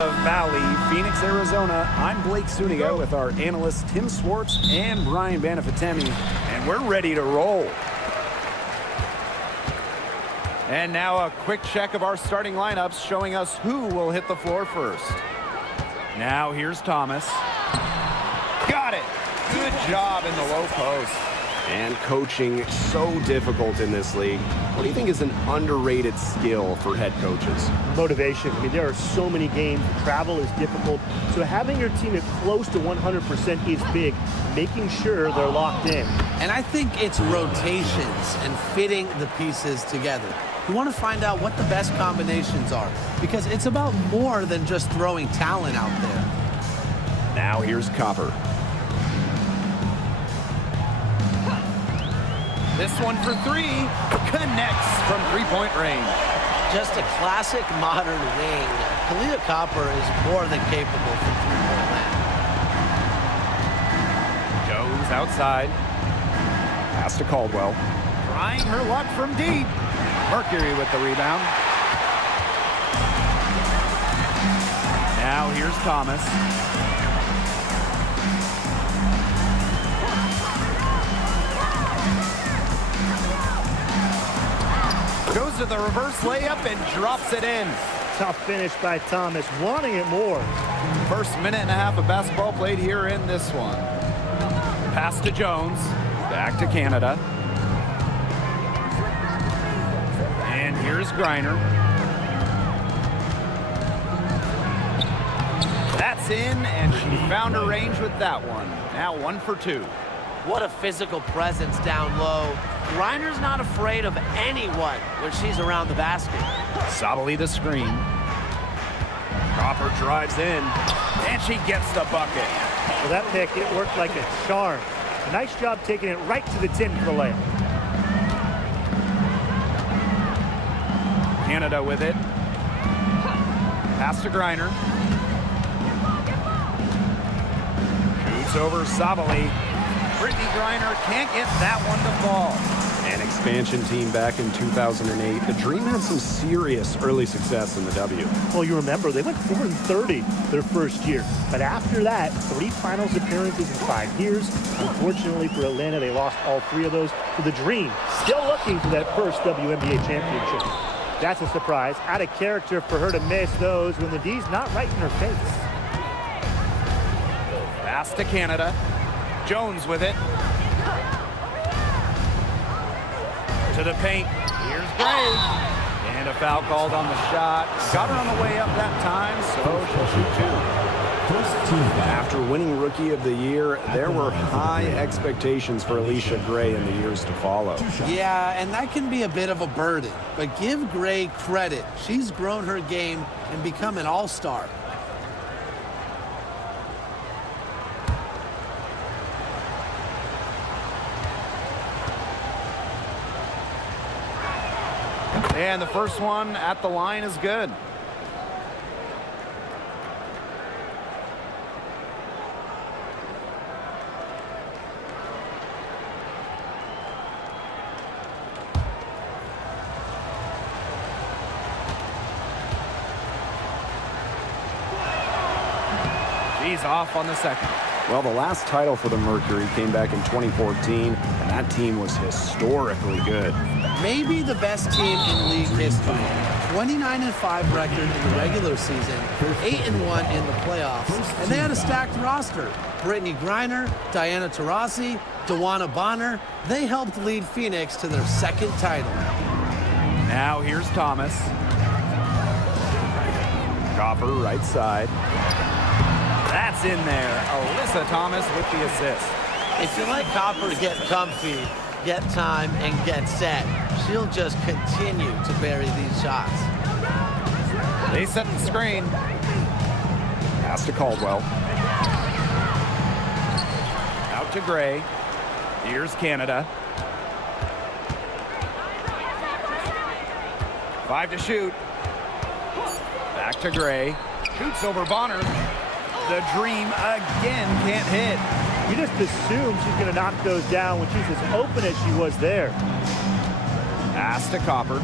Valley, Phoenix, Arizona. I'm Blake Suniga with our analysts Tim Swartz and Brian Banafitemi, and we're ready to roll. And now a quick check of our starting lineups showing us who will hit the floor first. Now here's Thomas. Got it. Good job in the low post. And coaching so difficult in this league. What do you think is an underrated skill for head coaches? Motivation. I mean, there are so many games. Travel is difficult. So having your team at close to 100% is big, making sure they're locked in. And I think it's rotations and fitting the pieces together. You want to find out what the best combinations are, because it's about more than just throwing talent out there. Now here's Copper. This one for three. Connects from three-point range. Just a classic modern wing. Kalia Copper is more than capable from three-point land. Goes outside. Pass to Caldwell. Trying her luck from deep. Mercury with the rebound. Now here's Thomas. Goes to the reverse layup and drops it in. Tough finish by Thomas, wanting it more. First minute and a half of basketball played here in this one. Pass to Jones. Back to Canada. And here's Griner. That's in, and she found her range with that one. Now 1 for 2. What a physical presence down low. Griner's not afraid of anyone when she's around the basket. Sabali the screen. Copper drives in, and she gets the bucket. Well, that pick, it worked like a charm. A nice job taking it right to the tin for the layup. Canada with it. Pass to Griner. Shoots over Sabali. Brittany Griner can't get that one to fall. An expansion team back in 2008. The Dream had some serious early success in the W. Well, you remember, they went 4-30 their first year. But after that, 3 finals appearances in 5 years. Unfortunately for Atlanta, they lost all 3 of those to the Dream. Still looking for that first WNBA championship. That's a surprise. Out of character for her to miss those when the D's not right in her face. Pass to Canada. Jones with it. To the paint. Here's Gray. And a foul called on the shot. Got her on the way up that time, so she'll shoot 2. After winning Rookie of the Year, there were high expectations for Alicia Gray in the years to follow. Yeah, and that can be a bit of a burden. But give Gray credit. She's grown her game and become an all-star. And the first one at the line is good. She's off on the second. Well, the last title for the Mercury came back in 2014, and that team was historically good. Maybe the best team in league history. 29-5 record in the regular season, 8-1 in the playoffs, and they had a stacked roster. Brittany Griner, Diana Taurasi, Dewana Bonner, they helped lead Phoenix to their second title. Now here's Thomas. Copper, right side. That's in there. Alyssa Thomas with the assist. If you let Copper get comfy, get time, and get set, she'll just continue to bury these shots. They set the screen. Pass to Caldwell. Out to Gray. Here's Canada. 5 to shoot. Back to Gray. Shoots over Bonner. The Dream again can't hit. You just assume she's going to knock those down when she's as open as she was there. Pass to Copper.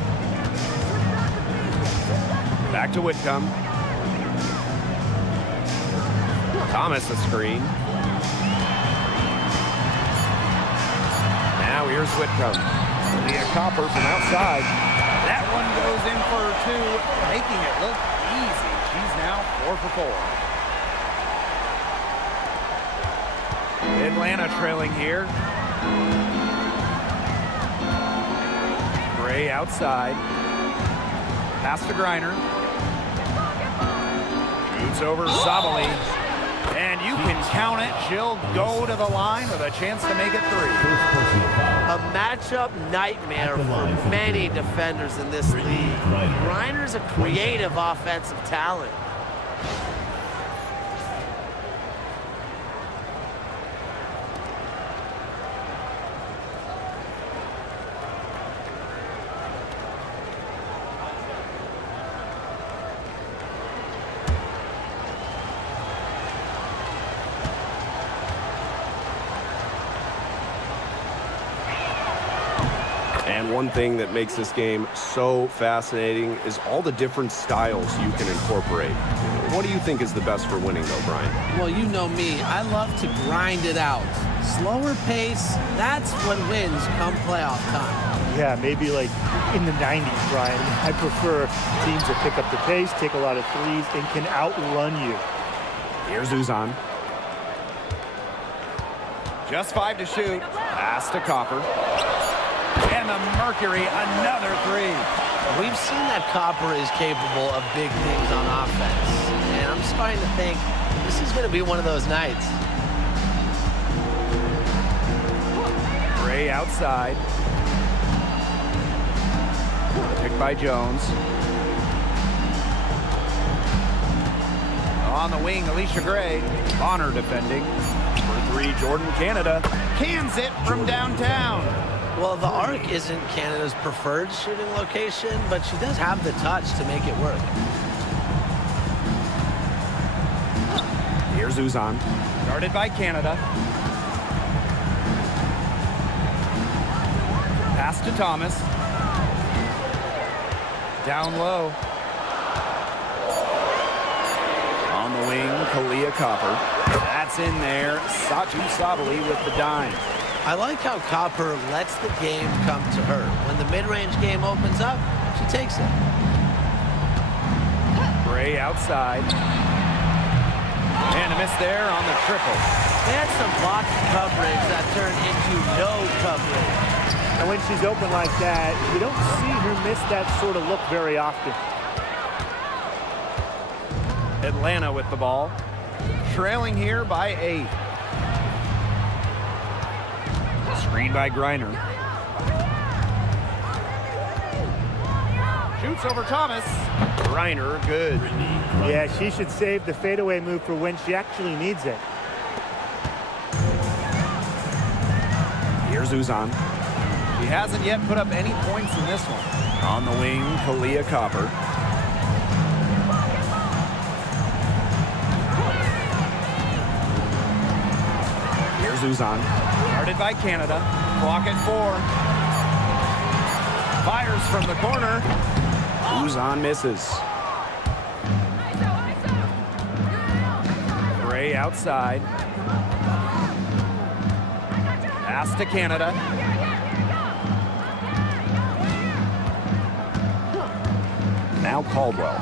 Back to Whitcomb. Thomas a screen. Now here's Whitcomb. Leah Copper from outside. That one goes in for 2, making it look easy. She's now 4 for 4. Atlanta trailing here. Gray outside. Pass to Griner. Shoots over Sabali. And you can count it. She'll go to the line with a chance to make it 3. A matchup nightmare for many defenders in this league. Griner's a creative offensive talent. And one thing that makes this game so fascinating is all the different styles you can incorporate. What do you think is the best for winning, though, Brian? Well, you know me. I love to grind it out. Slower pace, that's when wins come playoff time. Yeah, maybe like in the 90s, Brian. I prefer teams that pick up the pace, take a lot of threes, and can outrun you. Here's Uzan. Just 5 to shoot. Pass to Copper. And the Mercury, another 3. We've seen that Copper is capable of big things on offense. And I'm starting to think this is going to be one of those nights. Gray outside. Picked by Jones. On the wing, Alicia Gray. Bonner defending. For 3, Jordan Canada. Cans it from downtown. Well, the arc isn't Canada's preferred shooting location, but she does have the touch to make it work. Here's Uzan. Guarded by Canada. Pass to Thomas. Down low. On the wing, Kalia Copper. That's in there. Satu Sabali with the dime. I like how Copper lets the game come to her. When the mid-range game opens up, she takes it. Gray outside. And a miss there on the triple. They had some blocked coverage that turned into no coverage. And when she's open like that, you don't see her miss that sort of look very often. Atlanta with the ball. Trailing here by 8. Screen by Griner. Shoots over Thomas. Griner, good. Yeah, she should save the fadeaway move for when she actually needs it. Here's Uzan. She hasn't yet put up any points in this one. On the wing, Kalia Copper. Here's Uzan. Guarded by Canada. Clock at 4. Fires from the corner. Uzan misses. Gray outside. Pass to Canada. Now Caldwell.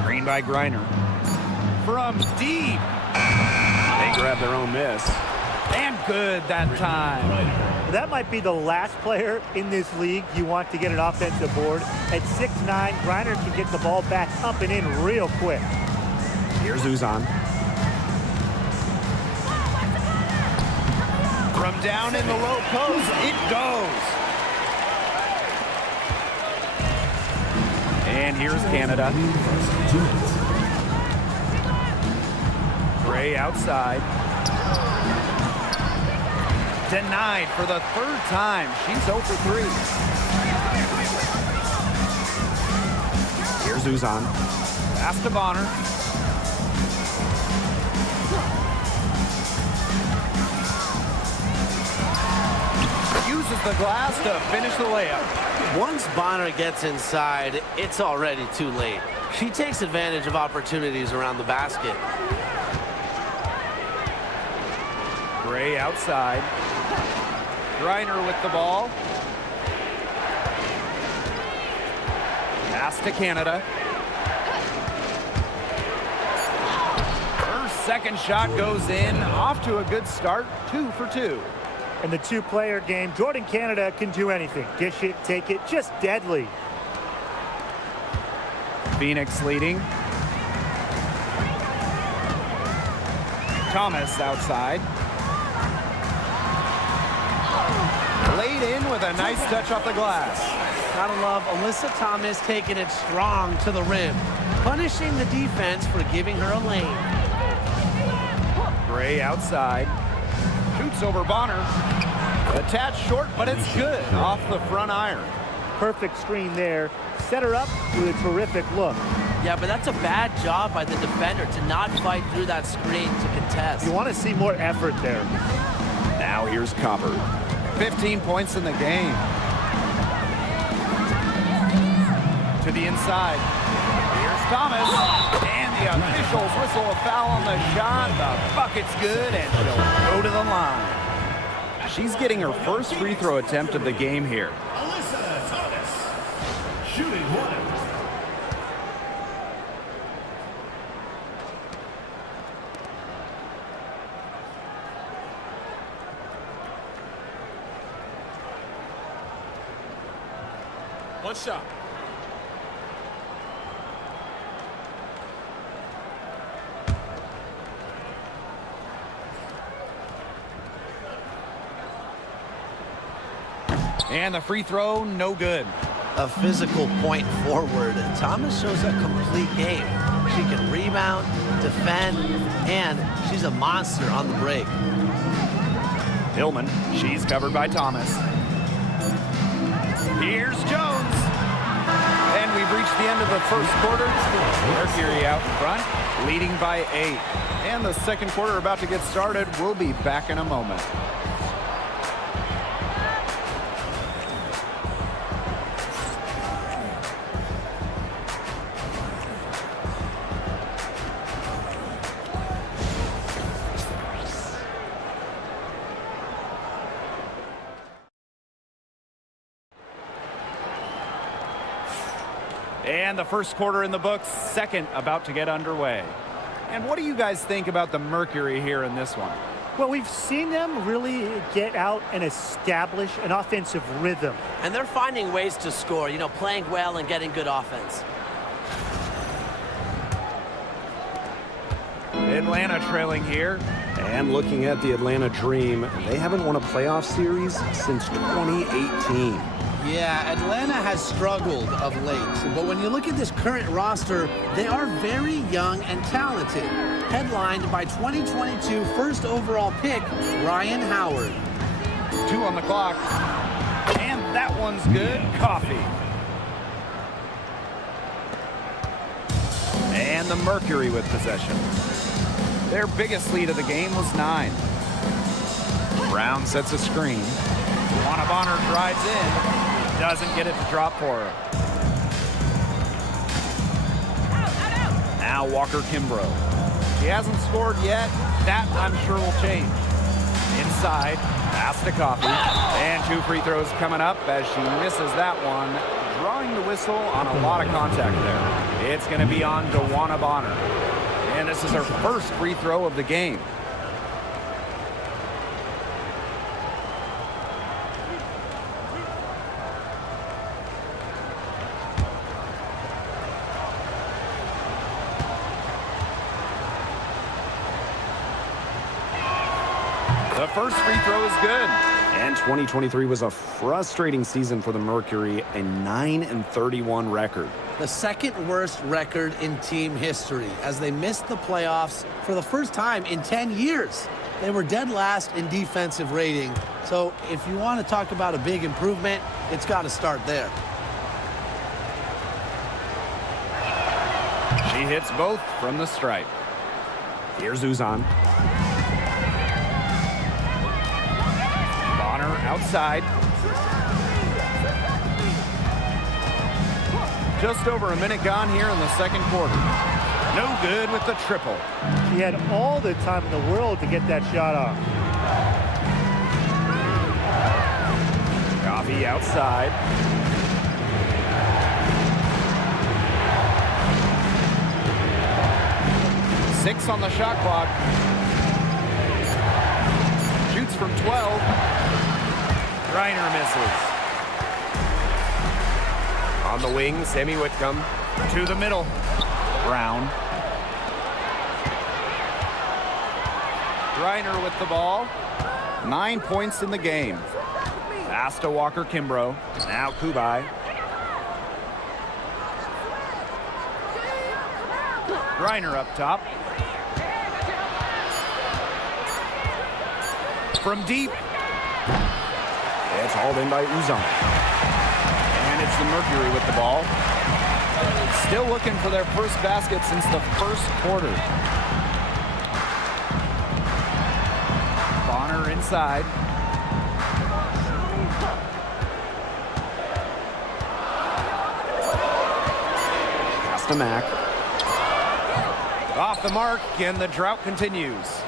Screen by Griner. From deep. They grab their own miss. And good that time. That might be the last player in this league you want to get an offensive board. At 6'9", Griner can get the ball back up and in real quick. Here's Uzan. From down in the low post, it goes. And here's Canada. Gray outside. Denied for the 3rd time. She's 0 for 3. Here's Uzan. Pass to Bonner. uses the glass to finish the layup. Once Bonner gets inside, it's already too late. She takes advantage of opportunities around the basket. Gray outside. Griner with the ball. Pass to Canada. Her second shot goes in. Off to a good start. 2 for 2. In the two-player game, Jordan Canada can do anything. Dish it, take it, just deadly. Phoenix leading. Thomas outside. Laid in with a nice touch off the glass. Gotta love Alyssa Thomas taking it strong to the rim, punishing the defense for giving her a lane. Gray outside. Shoots over Bonner. Attached short, but it's good. Off the front iron. Perfect screen there. Set her up with a terrific look. Yeah, but that's a bad job by the defender to not fight through that screen to contest. You want to see more effort there. Now here's Copper. 15 points in the game. To the inside. Here's Thomas. And the officials whistle a foul on the shot. The bucket's good, and she'll go to the line. She's getting her first free throw attempt of the game here. Alyssa Thomas, shooting one. One shot. And the free throw, no good. A physical point forward. Thomas shows a complete game. She can rebound, defend, and she's a monster on the break. Hillman, she's covered by Thomas. Here's Jones. And we've reached the end of the first quarter. Mercury out in front, leading by 8. And the second quarter about to get started. We'll be back in a moment. And the first quarter in the books, second about to get underway. And what do you guys think about the Mercury here in this one? Well, we've seen them really get out and establish an offensive rhythm. And they're finding ways to score, you know, playing well and getting good offense. Atlanta trailing here. And looking at the Atlanta Dream, they haven't won a playoff series since 2018. Yeah, Atlanta has struggled of late, but when you look at this current roster, they are very young and talented. Headlined by 2022 first overall pick, Ryan Howard. 2 on the clock. And that one's good. Coffee. And the Mercury with possession. Their biggest lead of the game was 9. Brown sets a screen. Juana Bonner drives in. Doesn't get it to drop for her. Now Walker Kimbrough. She hasn't scored yet. That, I'm sure, will change. Inside, pass to Coffee. And 2 free throws coming up as she misses that one. Drawing the whistle on a lot of contact there. It's going to be on Juana Bonner. And this is her first free throw of the game. The first free throw is good. And 2023 was a frustrating season for the Mercury, a 9-31 record. The second worst record in team history as they missed the playoffs for the first time in 10 years. They were dead last in defensive rating. So if you want to talk about a big improvement, it's got to start there. She hits both from the stripe. Here's Uzan. Bonner outside. Just over a minute gone here in the second quarter. No good with the triple. She had all the time in the world to get that shot off. Coffee outside. Six on the shot clock. Shoots from 12. Griner misses. On the wing, Sammy Whitcomb. To the middle. Brown. Griner with the ball. 9 points in the game. Pass to Walker Kimbrough. Now Kubai. Griner up top. From deep. It's hauled in by Uzan. And it's the Mercury with the ball. Still looking for their first basket since the first quarter. Bonner inside. Pass to Mack. Off the mark, and the drought continues.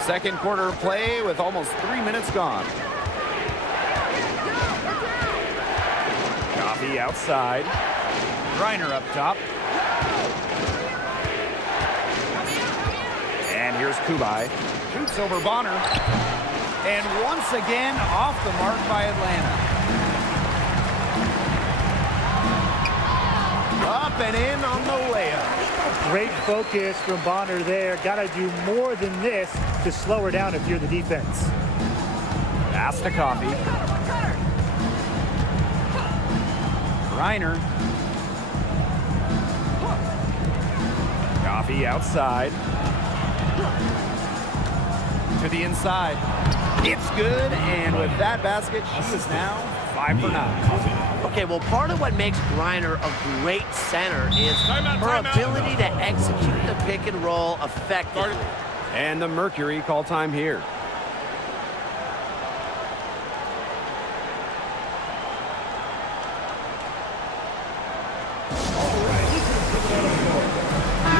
Second quarter play with almost 3 minutes gone. Coffee outside. Griner up top. And here's Kubai. Shoots over Bonner. And once again off the mark by Atlanta. Up and in on the layup. Great focus from Bonner there. Got to do more than this to slow her down if you're the defense. Pass to Coffee. Griner. Coffee outside. To the inside. It's good, and with that basket, she is now 5 for 9. Okay, well, part of what makes Griner a great center is her ability to execute the pick and roll effectively. And the Mercury call time here.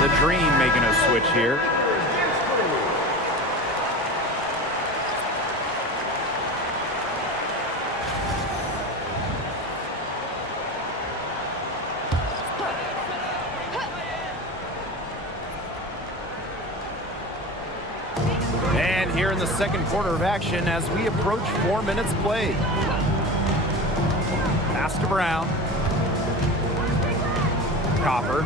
The Dream making a switch here. And here in the second quarter of action as we approach 4 minutes played. Pass to Brown. Copper.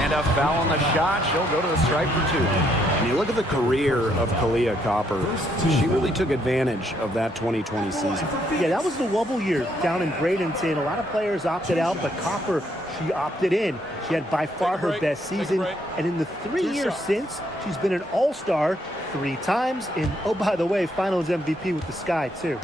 And a foul on the shot. She'll go to the stripe for 2. And you look at the career of Kalia Copper. She really took advantage of that 2020 season. Yeah, that was the wobble year down in Bradenton. A lot of players opted out, but Copper, she opted in. She had by far her best season. And in the 3 years since, she's been an all-star 3 times. And, oh, by the way, finals MVP with the Sky, too.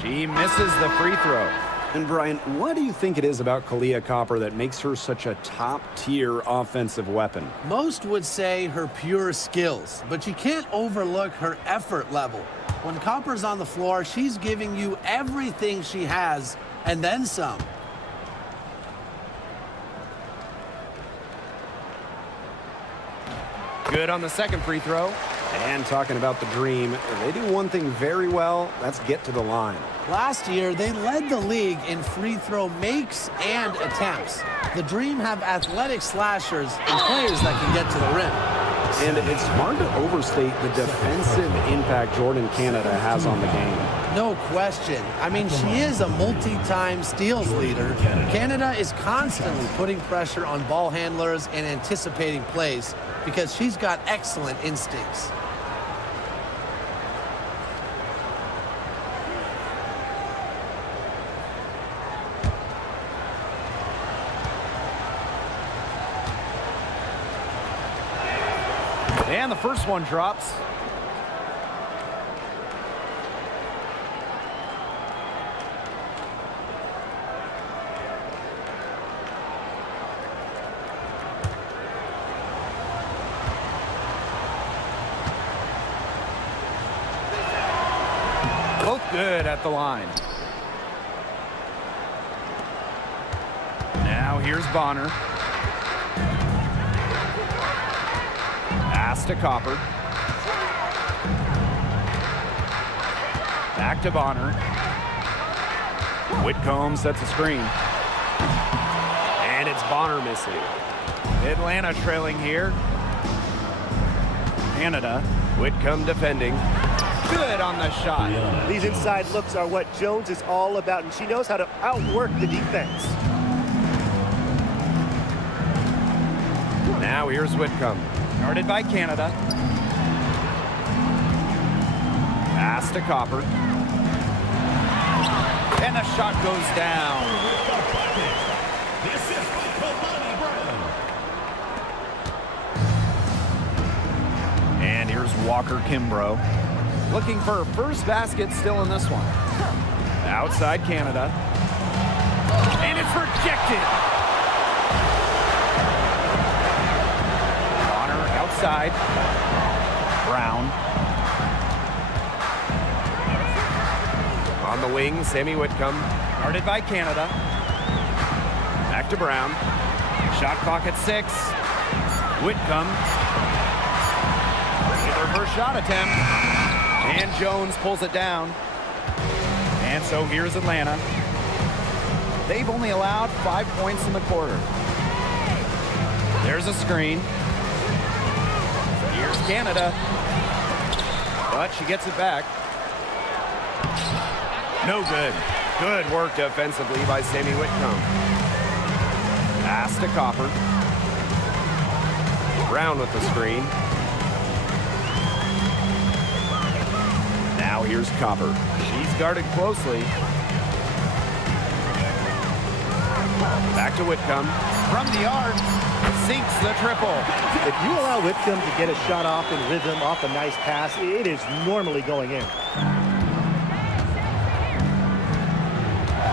She misses the free throw. And Brian, what do you think it is about Kalia Copper that makes her such a top-tier offensive weapon? Most would say her pure skills, but you can't overlook her effort level. When Copper's on the floor, she's giving you everything she has and then some. Good on the second free throw. And talking about the Dream, they do one thing very well, that's get to the line. Last year, they led the league in free throw makes and attempts. The Dream have athletic slashers and players that can get to the rim. And it's hard to overstate the defensive impact Jordan Canada has on the game. No question. I mean, she is a multi-time steals leader. Canada is constantly putting pressure on ball handlers and anticipating plays because she's got excellent instincts. And the first one drops. Both good at the line. Now here's Bonner. Pass to Copper. Back to Bonner. Whitcomb sets a screen. And it's Bonner missing. Atlanta trailing here. Canada. Whitcomb defending. Good on the shot. These inside looks are what Jones is all about, and she knows how to outwork the defense. Now here's Whitcomb. Guarded by Canada. Pass to Copper. And the shot goes down. This is Kalani Brown. And here's Walker Kimbrough. Looking for her first basket still in this one. Outside Canada. And it's rejected. Bonner outside. Brown. On the wing, Sammy Whitcomb. Guarded by Canada. Back to Brown. Shot clock at 6. Whitcomb. With her first shot attempt. And Jones pulls it down. And so here's Atlanta. They've only allowed 5 points in the quarter. There's a screen. Here's Canada. But she gets it back. No good. Good work defensively by Sammy Whitcomb. Pass to Copper. Brown with the screen. Now here's Copper. She's guarded closely. Back to Whitcomb. From the arc, sinks the triple. If you allow Whitcomb to get a shot off in rhythm, off a nice pass, it is normally going in.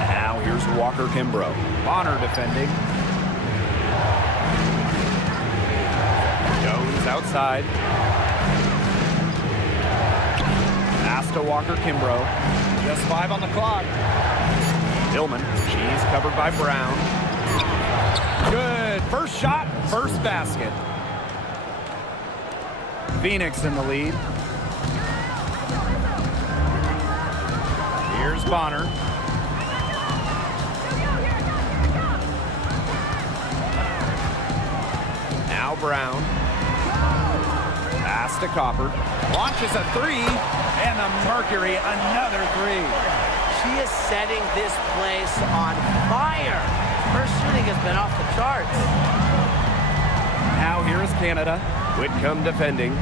Now here's Walker Kimbrough. Bonner defending. Jones outside. Pass to Walker Kimbrough. Just 5 on the clock. Hillman. She's covered by Brown. Good. First shot, first basket. Phoenix in the lead. Here's Bonner. Now Brown. Pass to Copper. Launches a 3, and the Mercury another 3. She is setting this place on fire. Her shooting has been off the charts. Now here is Canada. Whitcomb defending.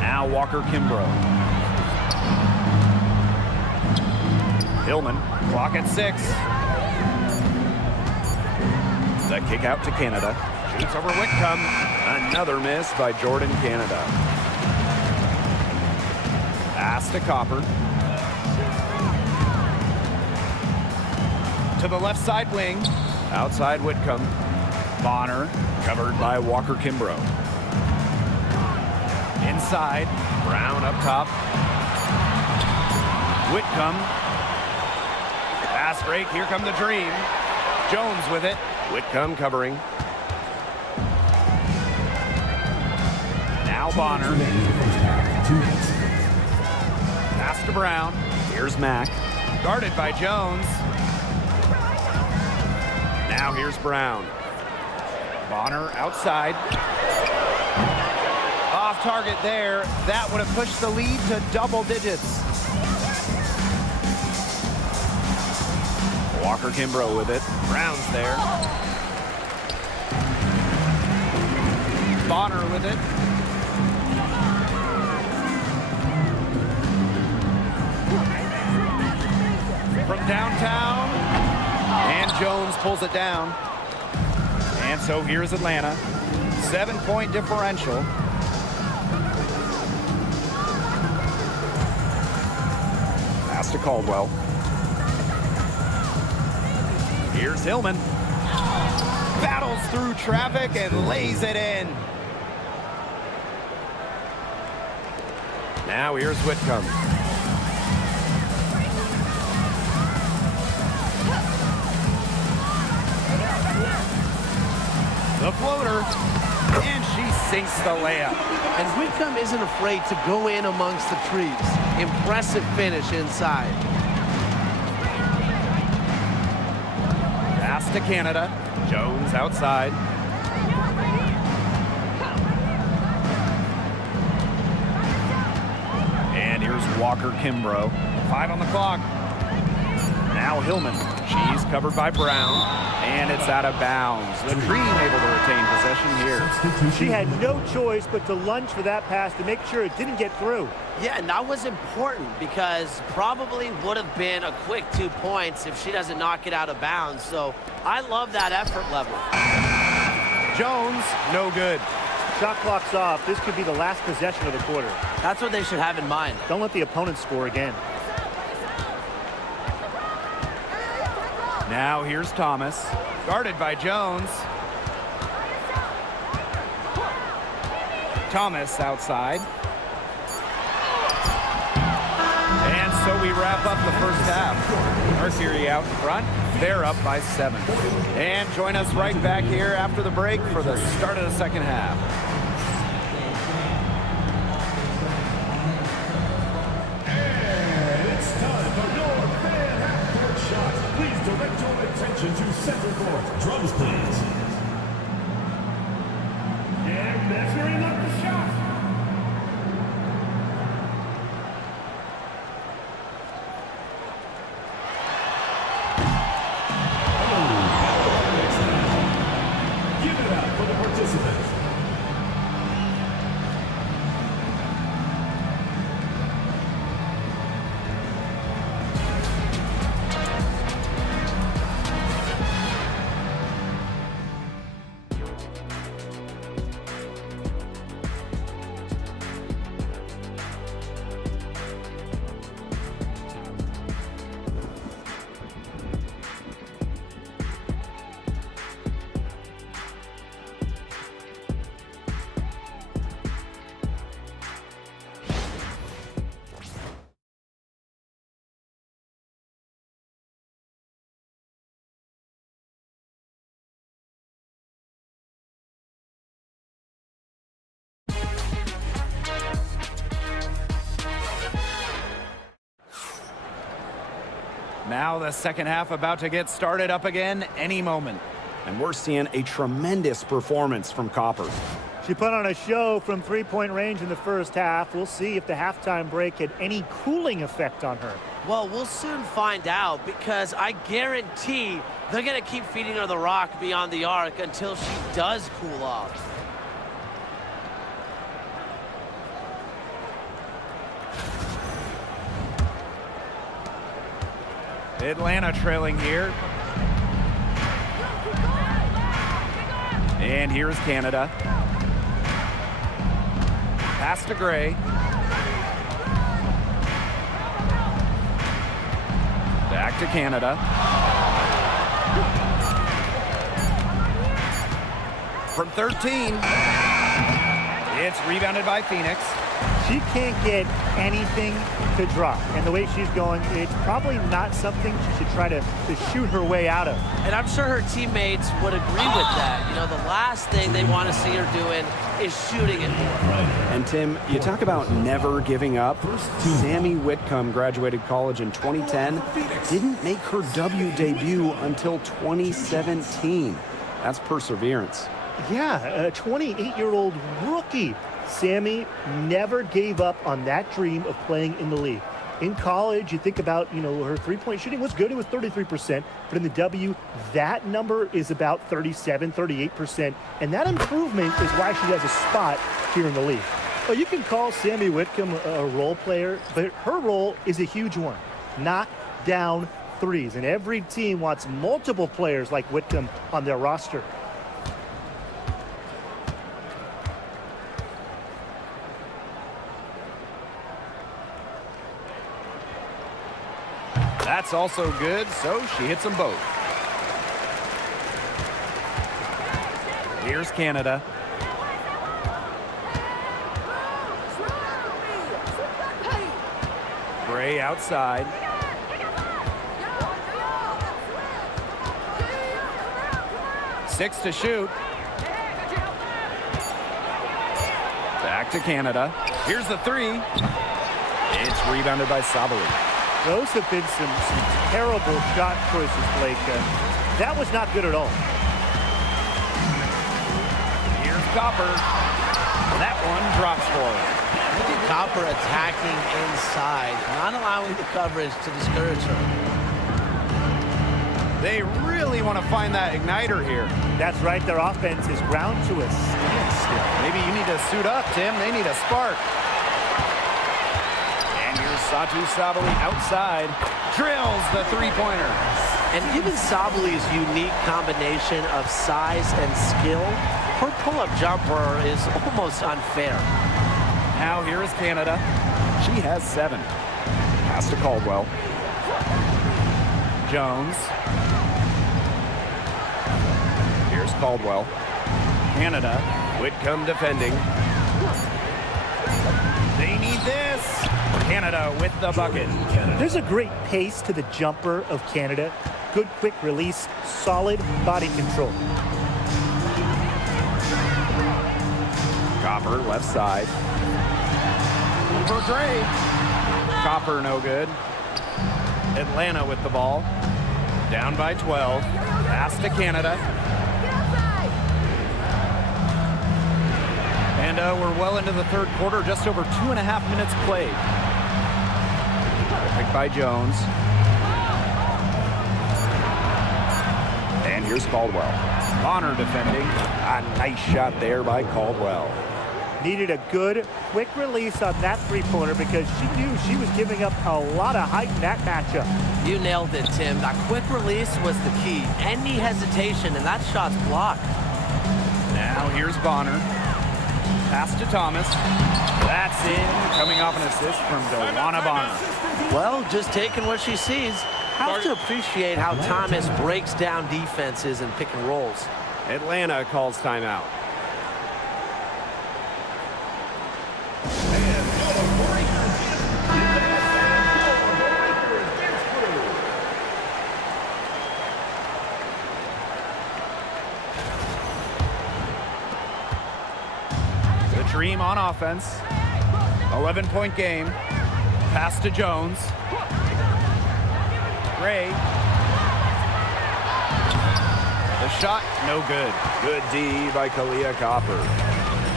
Now Walker Kimbrough. Hillman, clock at 6. The kick out to Canada. Shoots over Whitcomb. Another miss by Jordan Canada. Pass to Copper. To the left side wing. Outside Whitcomb. Bonner, covered by Walker Kimbrough. Inside, Brown up top. Whitcomb. Pass break, here come the Dream. Jones with it. Whitcomb covering. Now Bonner. Pass to Brown. Here's Mack. Guarded by Jones. Now here's Brown. Bonner outside. Off target there. That would have pushed the lead to double digits. Walker Kimbrough with it. Brown's there. Bonner with it. From downtown. And Jones pulls it down. And so here's Atlanta. 7-point differential. Pass to Caldwell. Here's Hillman. Battles through traffic and lays it in. Now here's Whitcomb. The floater, and she sinks the layup. And Whitcomb isn't afraid to go in amongst the trees. Impressive finish inside. Pass to Canada. Jones outside. And here's Walker Kimbrough. 5 on the clock. Now Hillman. She's covered by Brown. And it's out of bounds. The Dream able to retain possession here. She had no choice but to lunge for that pass to make sure it didn't get through. Yeah, and that was important because probably would have been a quick 2 points if she doesn't knock it out of bounds. So I love that effort level. Jones, no good. Shot clock's off. This could be the last possession of the quarter. That's what they should have in mind. Don't let the opponent score again. Now here's Thomas. Guarded by Jones. Thomas outside. And so we wrap up the first half. Mercury out in front. They're up by 7. And join us right back here after the break for the start of the second half. And it's time for your fan half-court shot. Please direct your attention to center court. Drums, please. And measuring up the shot. Give it up for the participants. Now the second half about to get started up again any moment. And we're seeing a tremendous performance from Copper. She put on a show from three-point range in the first half. We'll see if the halftime break had any cooling effect on her. Well, we'll soon find out because I guarantee they're going to keep feeding her the rock beyond the arc until she does cool off. Atlanta trailing here. And here's Canada. Pass to Gray. Back to Canada. From 13. It's rebounded by Phoenix. She can't get anything to drop. And the way she's going, it's probably not something she should try to shoot her way out of. And I'm sure her teammates would agree with that. You know, the last thing they want to see her doing is shooting it more. And Tim, you talk about never giving up. Sammy Whitcomb graduated college in 2010, didn't make her W debut until 2017. That's perseverance. Yeah, a 28-year-old rookie. Sammy never gave up on that dream of playing in the league. In college, you think about, her three-point shooting was good. It was 33%. But in the W, that number is about 37, 38%. And that improvement is why she has a spot here in the league. Well, you can call Sammy Whitcomb a role player, but her role is a huge one. Knock down threes. And every team wants multiple players like Whitcomb on their roster. That's also good, so she hits them both. Here's Canada. Gray outside. Six to shoot. Back to Canada. Here's the three. It's rebounded by Sabali. Those have been some terrible shot choices, Blake. That was not good at all. Here's Copper. That one drops for him. Look at Copper attacking inside, not allowing the coverage to discourage her. They really want to find that igniter here. That's right. Their offense is ground to a standstill. Maybe you need to suit up, Tim. They need a spark. And here's Satu Sabali outside. Drills the three-pointer. And given Sabali's unique combination of size and skill, her pull-up jumper is almost unfair. Now here is Canada. She has 7. Pass to Caldwell. Jones. Here's Caldwell. Canada. Whitcomb defending. They need this. Canada with the bucket. There's a great pace to the jumper of Canada. Good quick release, solid body control. Copper left side. For Gray. Copper no good. Atlanta with the ball. Down by 12. Pass to Canada. And we're well into the third quarter, just over 2.5 minutes played. Picked by Jones. And here's Caldwell. Bonner defending. A nice shot there by Caldwell. Needed a good, quick release on that three-pointer because she knew she was giving up a lot of height in that matchup. You nailed it, Tim. That quick release was the key. Any hesitation, and that shot's blocked. Now here's Bonner. Pass to Thomas. That's in. Coming off an assist from Dewana Bonner. Well, just taking what she sees. Have to appreciate how Thomas breaks down defenses and pick and rolls. Atlanta calls timeout. Dream on offense. 11-point game. Pass to Jones. Gray. The shot, no good. Good D by Kalia Copper.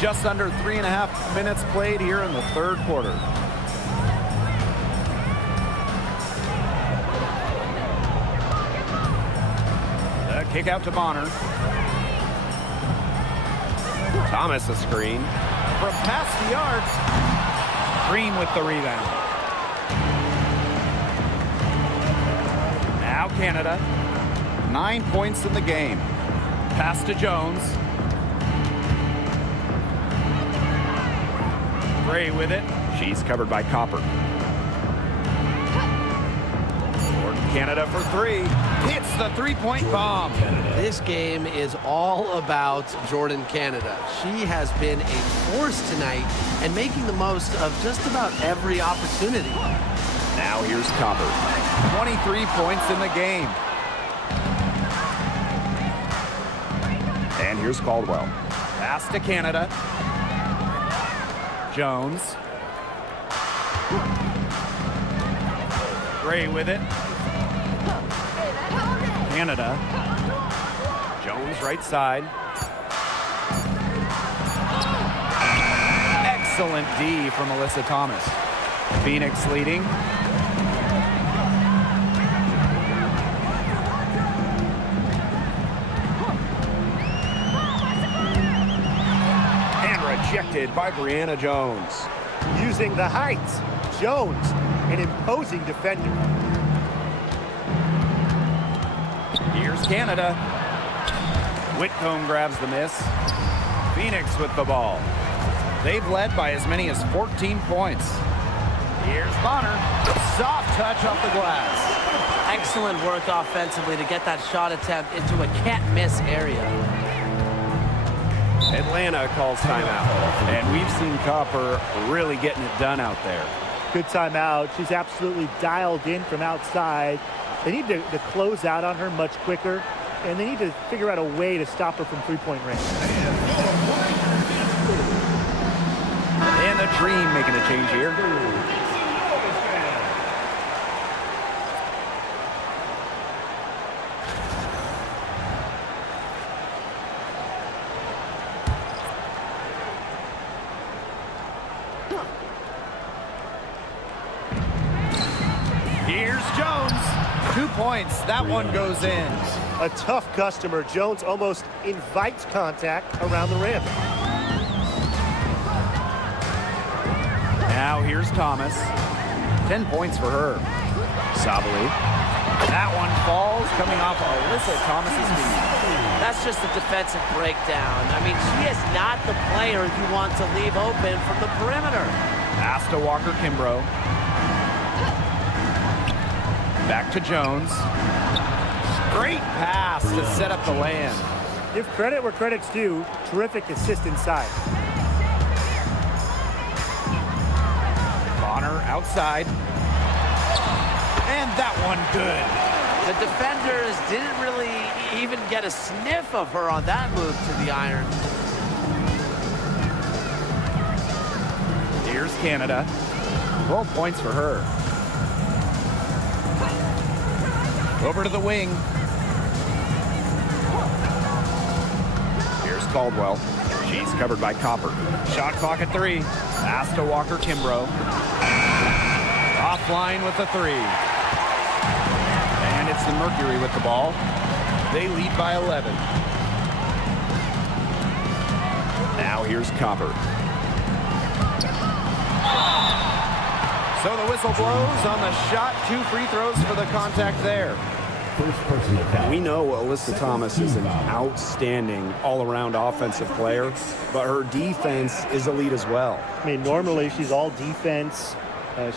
Just under 3.5 minutes played here in the third quarter. The kick out to Bonner. Thomas a screen. From past the arc. Green with the rebound. Now Canada. 9 points in the game. Pass to Jones. Gray with it. She's covered by Copper. Canada for three. Hits the three-point bomb. This game is all about Jordan Canada. She has been a force tonight and making the most of just about every opportunity. Now here's Copper. 23 points in the game. And here's Caldwell. Pass to Canada. Jones. Gray with it. Canada. Jones right side. Excellent D from Alyssa Thomas. Phoenix leading. And rejected by Brianna Jones. Using the height, Jones, an imposing defender. Here's Canada. Whitcomb grabs the miss. Phoenix with the ball. They've led by as many as 14 points. Here's Bonner. Soft touch off the glass. Excellent work offensively to get that shot attempt into a can't-miss area. Atlanta calls timeout. And we've seen Copper really getting it done out there. Good timeout. She's absolutely dialed in from outside. They need to close out on her much quicker, and they need to figure out a way to stop her from three-point range. And the Dream making a change here. Here's Jones. 2 points. That one goes in. A tough customer. Jones almost invites contact around the rim. Now here's Thomas. 10 points for her. Sabali. That one falls, coming off Alyssa Thomas's feet. That's just a defensive breakdown. I mean, she is not the player you want to leave open from the perimeter. Pass to Walker Kimbrough. Back to Jones. Great pass to set up the land. Give credit where credit's due. Terrific assist inside. Bonner outside. And that one good. The defenders didn't really even get a sniff of her on that move to the iron. Here's Canada. 12 points for her. Over to the wing. Here's Caldwell. She's covered by Copper. Shot clock at 3. Pass to Walker Kimbrough. Offline with the 3. And it's the Mercury with the ball. They lead by 11. Now here's Copper. So the whistle blows on the shot. 2 free throws for the contact there. We know Alyssa Thomas is an outstanding all-around offensive player, but her defense is elite as well. I mean, normally she's all defense.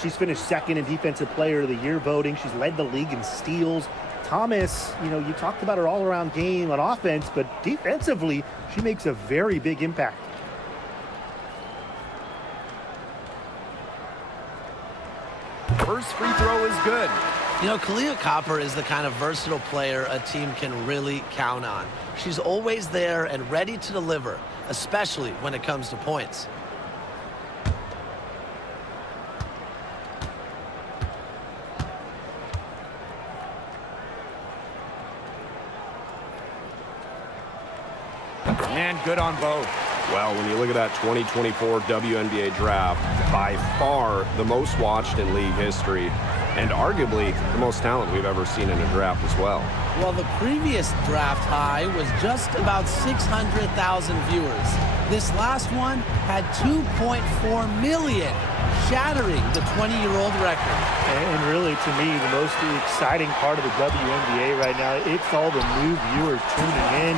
She's finished second in Defensive Player of the Year voting. She's led the league in steals. Thomas, you know, you talked about her all-around game on offense, but defensively, she makes a very big impact. First free throw is good. You know, Kalia Copper is the kind of versatile player a team can really count on. She's always there and ready to deliver, especially when it comes to points. And good on both. Well, when you look at that 2024 WNBA draft, by far the most watched in league history, and arguably the most talent we've ever seen in a draft as well. Well, the previous draft high was just about 600,000 viewers. This last one had 2.4 million, shattering the 20-year-old record. And really, to me, the most exciting part of the WNBA right now, it's all the new viewers tuning in.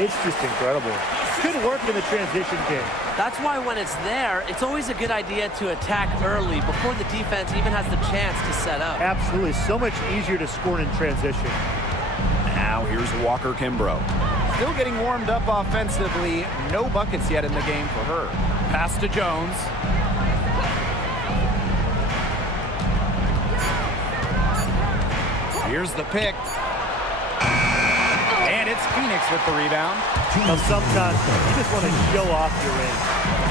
It's just incredible. Good work in the transition game. That's why when it's there, it's always a good idea to attack early before the defense even has the chance to set up. Absolutely. So much easier to score in transition. Now here's Walker Kimbrough. Still getting warmed up offensively. No buckets yet in the game for her. Pass to Jones. Here's the pick. And it's Phoenix with the rebound. Now, sometimes you just want to show off your range.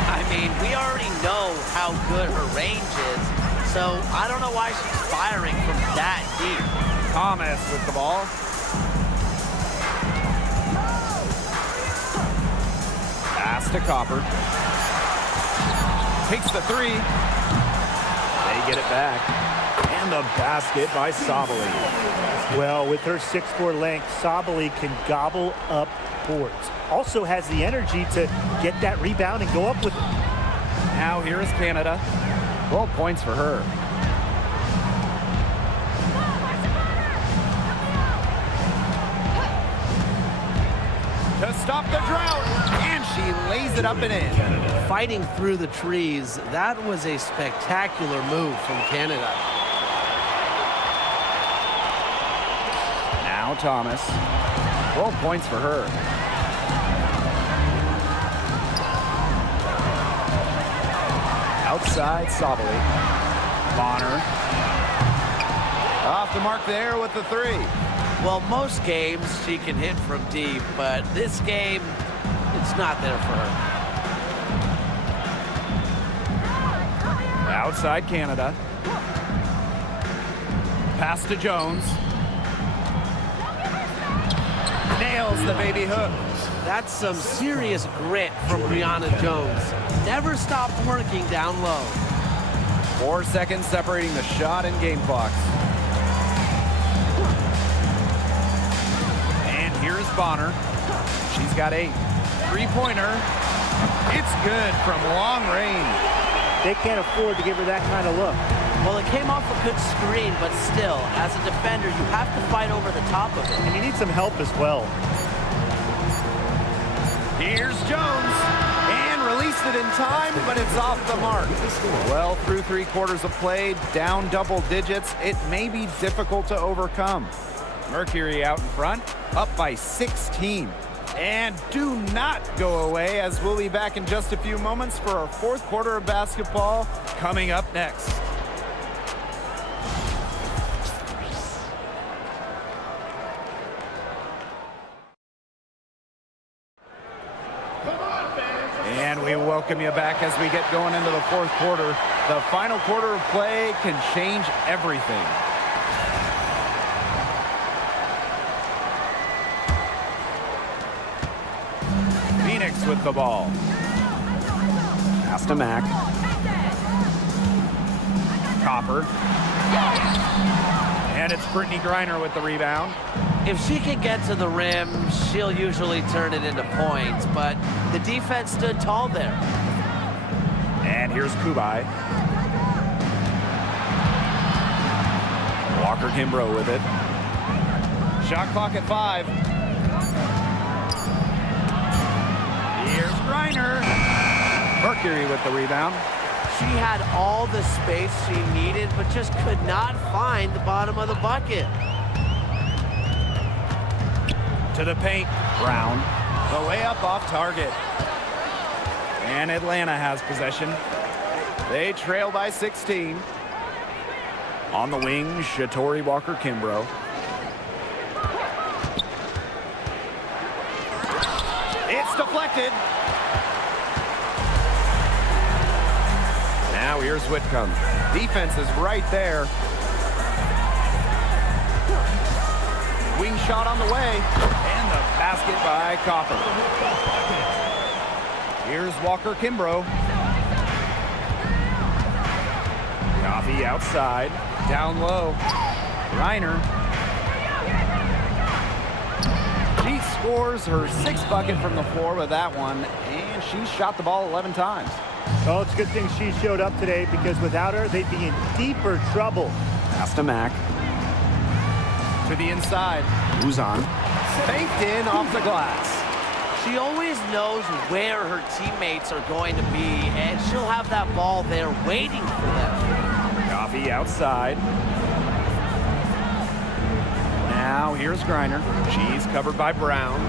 I mean, we already know how good her range is, so I don't know why she's firing from that deep. Thomas with the ball. Pass to Copper. Takes the 3. They get it back. And the basket by Sabali. Well, with her 6'4" length, Sabali can gobble up boards. Also has the energy to get that rebound and go up with it. Now here is Canada. 12 points for her. To stop the drought, and she lays it up and in. Fighting through the trees, that was a spectacular move from Canada. Now Thomas. 12 points for her. Outside Sabali. Bonner. Off the mark there with the three. Well, most games she can hit from deep, but this game, it's not there for her. Outside Canada. Pass to Jones. Nails the baby hook. That's some serious grit from Brianna Jones. Never stopped working down low. 4 seconds separating the shot and game clocks. And here's Bonner. She's got 8. Three-pointer. It's good from long range. They can't afford to give her that kind of look. Well, it came off a good screen, but still, as a defender, you have to fight over the top of it. And you need some help as well. Here's Jones, and released it in time, but it's off the mark. Well, through 3 quarters of play, down double digits, it may be difficult to overcome. Mercury out in front, up by 16. And do not go away, as we'll be back in just a few moments for our 4th quarter of basketball coming up next. And we welcome you back as we get going into the 4th quarter. The final quarter of play can change everything. Phoenix with the ball. Pass to Mack. Copper. And it's Brittany Griner with the rebound. If she can get to the rim, she'll usually turn it into points, but the defense stood tall there. And here's Kubai. Walker Kimbrough with it. Shot clock at 5. Here's Griner. Mercury with the rebound. She had all the space she needed, but just could not find the bottom of the bucket. To the paint. Brown. The layup off target. And Atlanta has possession. They trail by 16. On the wing, Shatori Walker Kimbrough. It's deflected. Now here's Whitcomb. Defense is right there. Wing shot on the way. And the basket by Copper. Here's Walker Kimbrough. Coffee outside. Down low. Reiner. She scores her 6th bucket from the floor with that one. And she shot the ball 11 times. Oh, it's a good thing she showed up today, because without her, they'd be in deeper trouble. Pass to Mack. To the inside. Uzan. Faked in off the glass. She always knows where her teammates are going to be, and she'll have that ball there waiting for them. Coffee outside. Now here's Griner. She's covered by Brown.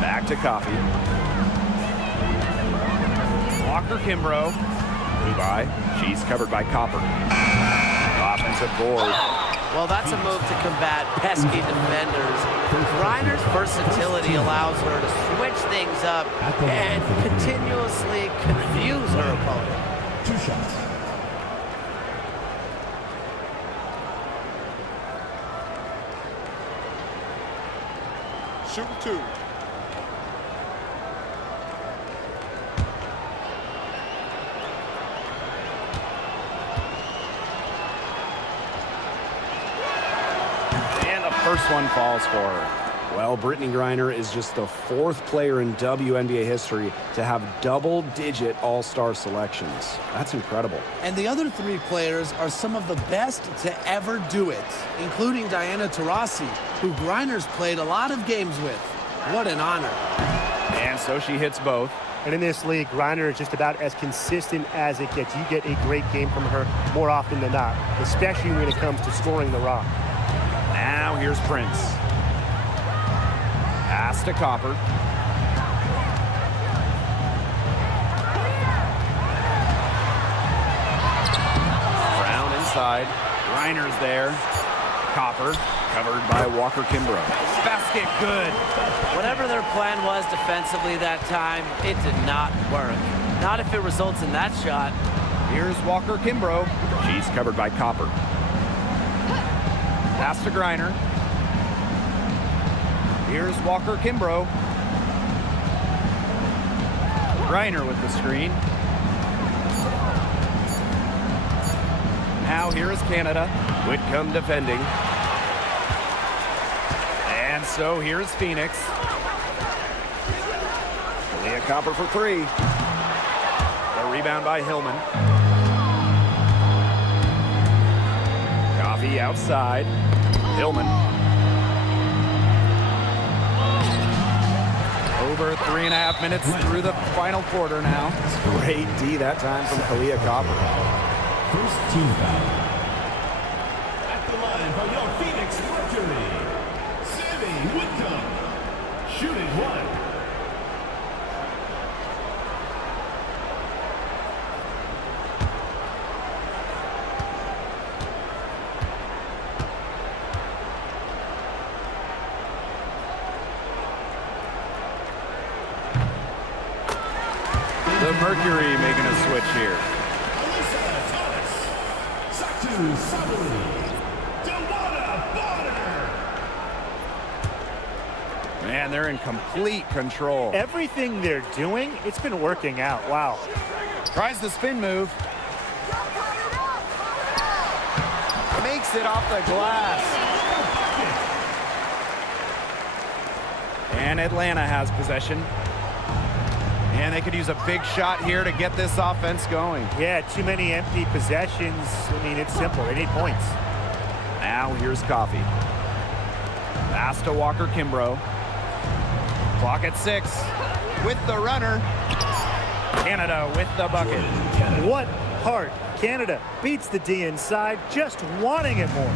Back to Coffee. Walker Kimbrough. Kubai. She's covered by Copper. Offensive board. Well, that's a move to combat pesky defenders. Griner's versatility allows her to switch things up and continuously confuse her opponent. 2 shots. Shoot 2. And the first one falls for her. Well, Brittany Griner is just the 4th player in WNBA history to have double-digit all-star selections. That's incredible. And the other 3 players are some of the best to ever do it, including Diana Taurasi, who Griner's played a lot of games with. What an honor. And so she hits both. And in this league, Griner is just about as consistent as it gets. You get a great game from her more often than not, especially when it comes to scoring the rock. Now here's Prince. Pass to Copper. inside. Reiner's there. Copper covered by Walker Kimbrough. Basket good. Whatever their plan was defensively that time, it did not work. Not if it results in that shot. Here's Walker Kimbrough. She's covered by Copper. Pass to Greiner. Here's Walker Kimbrough. Greiner with the screen. Now here is Canada. Whitcomb defending. And so here's Phoenix. Leah Copper for three. The rebound by Hillman. Coffee outside. Hillman. Over 3.5 minutes through the final quarter now. Great D that time from Kalia Copper. First team foul. At the line for your Phoenix Mercury, Sammy Whitcomb. Shooting one. The Mercury making a switch here. Man, they're in complete control. Everything they're doing, it's been working out. Wow. Tries the spin move. Makes it off the glass. And Atlanta has possession. And they could use a big shot here to get this offense going. Yeah, too many empty possessions. I mean, it's simple. They need points. Now here's Coffee. Pass to Walker Kimbrough. Clock at 6. With the runner. Canada with the bucket. What heart. Canada beats the D inside, just wanting it more.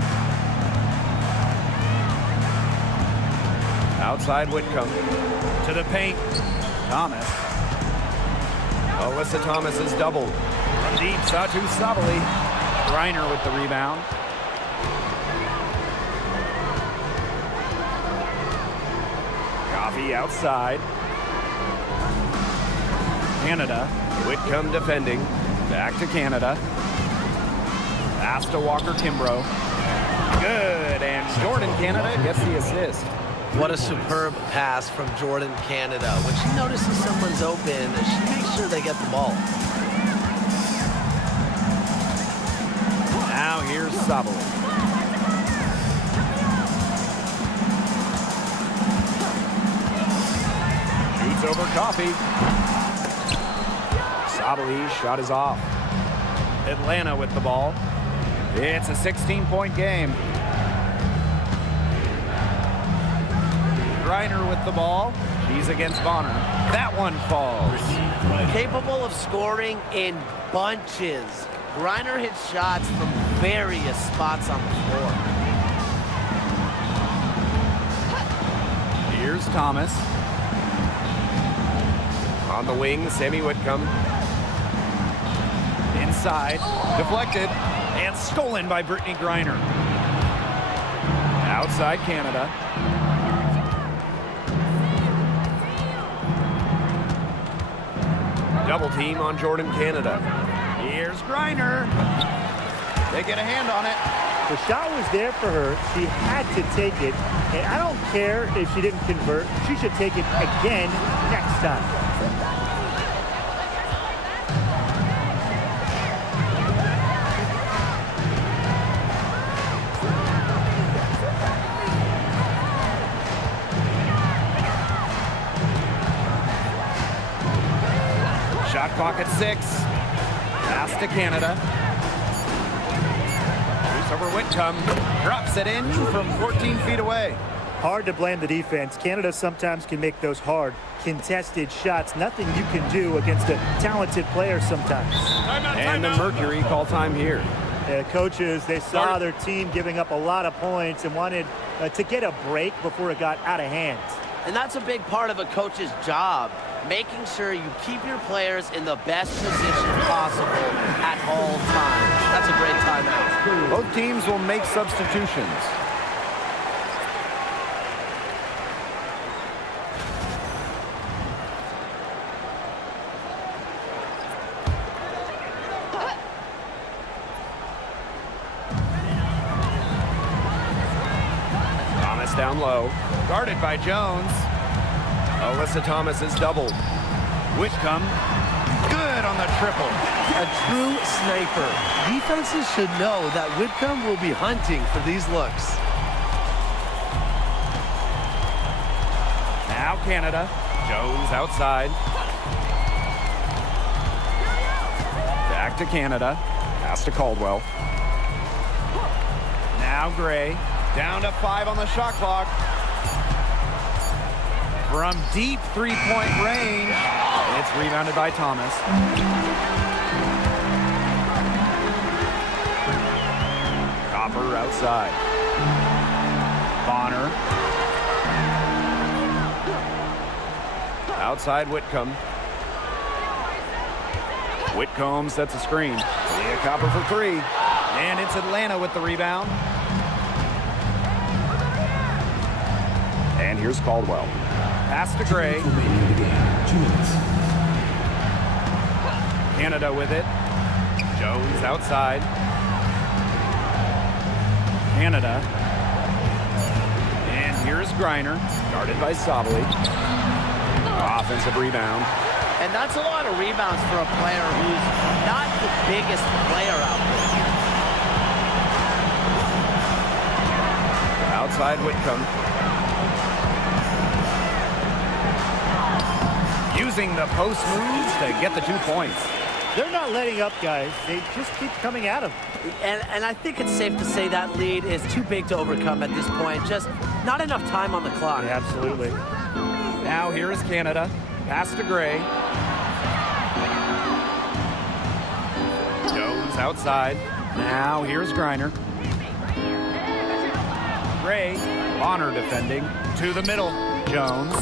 Outside Whitcomb. To the paint. Thomas. Alyssa Thomas is doubled. From deep, Satu Sabali. Greiner with the rebound. Coffee outside. Canada. Whitcomb defending. Back to Canada. Pass to Walker Kimbrough. Good, and Jordan Canada gets the assist. What a superb pass from Jordan Canada. When she notices someone's open, she makes sure they get the ball. Now here's Sabali. Shoots over Coffee. Sabali's shot is off. Atlanta with the ball. It's a 16-point game. Greiner with the ball. She's against Bonner. That one falls. Capable of scoring in bunches. Greiner hits shots from various spots on the floor. Here's Thomas. On the wing, Sammy Whitcomb. Inside, deflected, and stolen by Brittany Greiner. Outside Canada. Double team on Jordan Canada. Here's Greiner. They get a hand on it. The shot was there for her. She had to take it. And I don't care if she didn't convert. She should take it again next time. Shot clock at 6. Pass to Canada. Shoots over Whitcomb. Drops it in from 14 feet away. Hard to blame the defense. Canada sometimes can make those hard, contested shots. Nothing you can do against a talented player sometimes. And the Mercury call time here. Coaches, they saw their team giving up a lot of points and wanted to get a break before it got out of hand. And that's a big part of a coach's job. making sure you keep your players in the best position possible at all times. That's a great timeout. Both teams will make substitutions. Thomas down low. Guarded by Jones. Alyssa Thomas is doubled. Whitcomb, good on the triple. A true sniper. Defenses should know that Whitcomb will be hunting for these looks. Now Canada. Jones outside. Back to Canada. Pass to Caldwell. Now Gray. Down to 5 on the shot clock. From deep three-point range. It's rebounded by Thomas. Copper outside. Bonner. Outside Whitcomb. Whitcomb sets a screen. Leah Copper for 3. And it's Atlanta with the rebound. And here's Caldwell. Pass to Gray. 2 minutes. Canada with it. Jones outside. Canada. And here's Griner, guarded by Sabali. Offensive rebound. And that's a lot of rebounds for a player who's not the biggest player out there. Outside Whitcomb. Using the post moves to get the 2 points. They're not letting up, guys. They just keep coming at them. And I think it's safe to say that lead is too big to overcome at this point. Just not enough time on the clock. Yeah, absolutely. Now here is Canada. Pass to Gray. Jones outside. Now here's Griner. Gray. Bonner defending. To the middle. Jones.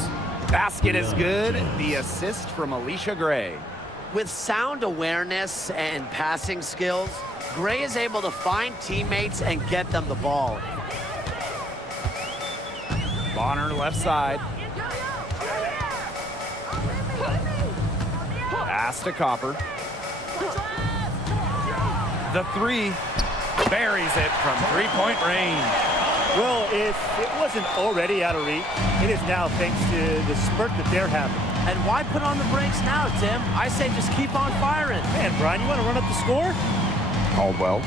Basket is good. The assist from Alicia Gray. With sound awareness and passing skills, Gray is able to find teammates and get them the ball. Bonner left side. Pass to Copper. The 3 buries it from three-point range. Well, if it wasn't already out of reach, it is now thanks to the spurt that they're having. And why put on the brakes now, Tim? I say just keep on firing. Man, Brian, you want to run up the score? Caldwell.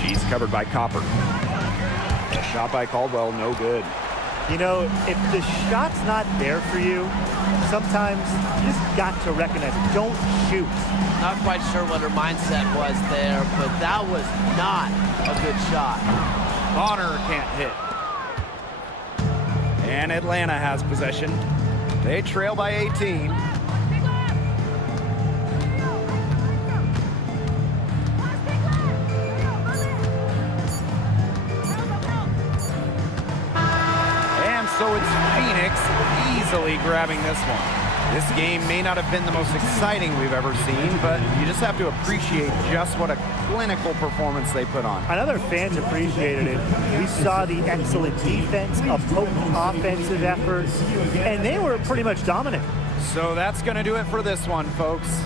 She's covered by Copper. A shot by Caldwell, no good. You know, if the shot's not there for you, sometimes you just got to recognize it. Don't shoot. Not quite sure what her mindset was there, but that was not a good shot. Bonner can't hit. And Atlanta has possession. They trail by 18. And so it's Phoenix easily grabbing this one. This game may not have been the most exciting we've ever seen, but you just have to appreciate just what a clinical performance they put on. I know their fans appreciated it. We saw the excellent defense, a potent offensive effort, and they were pretty much dominant. So that's going to do it for this one, folks.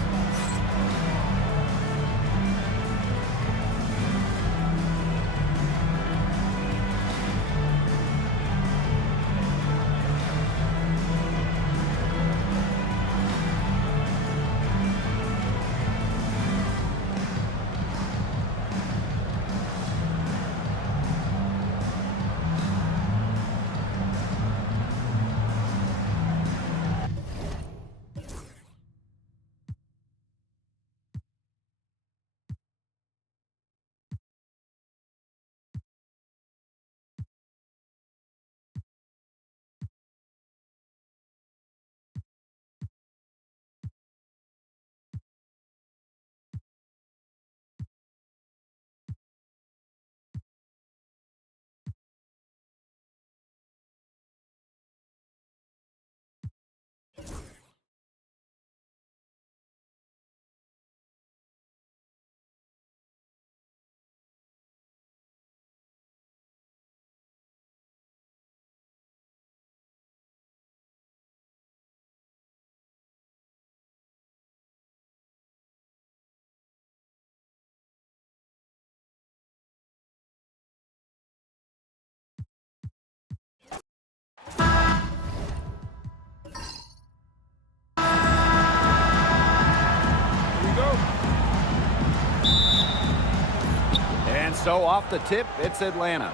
So off the tip, it's Atlanta.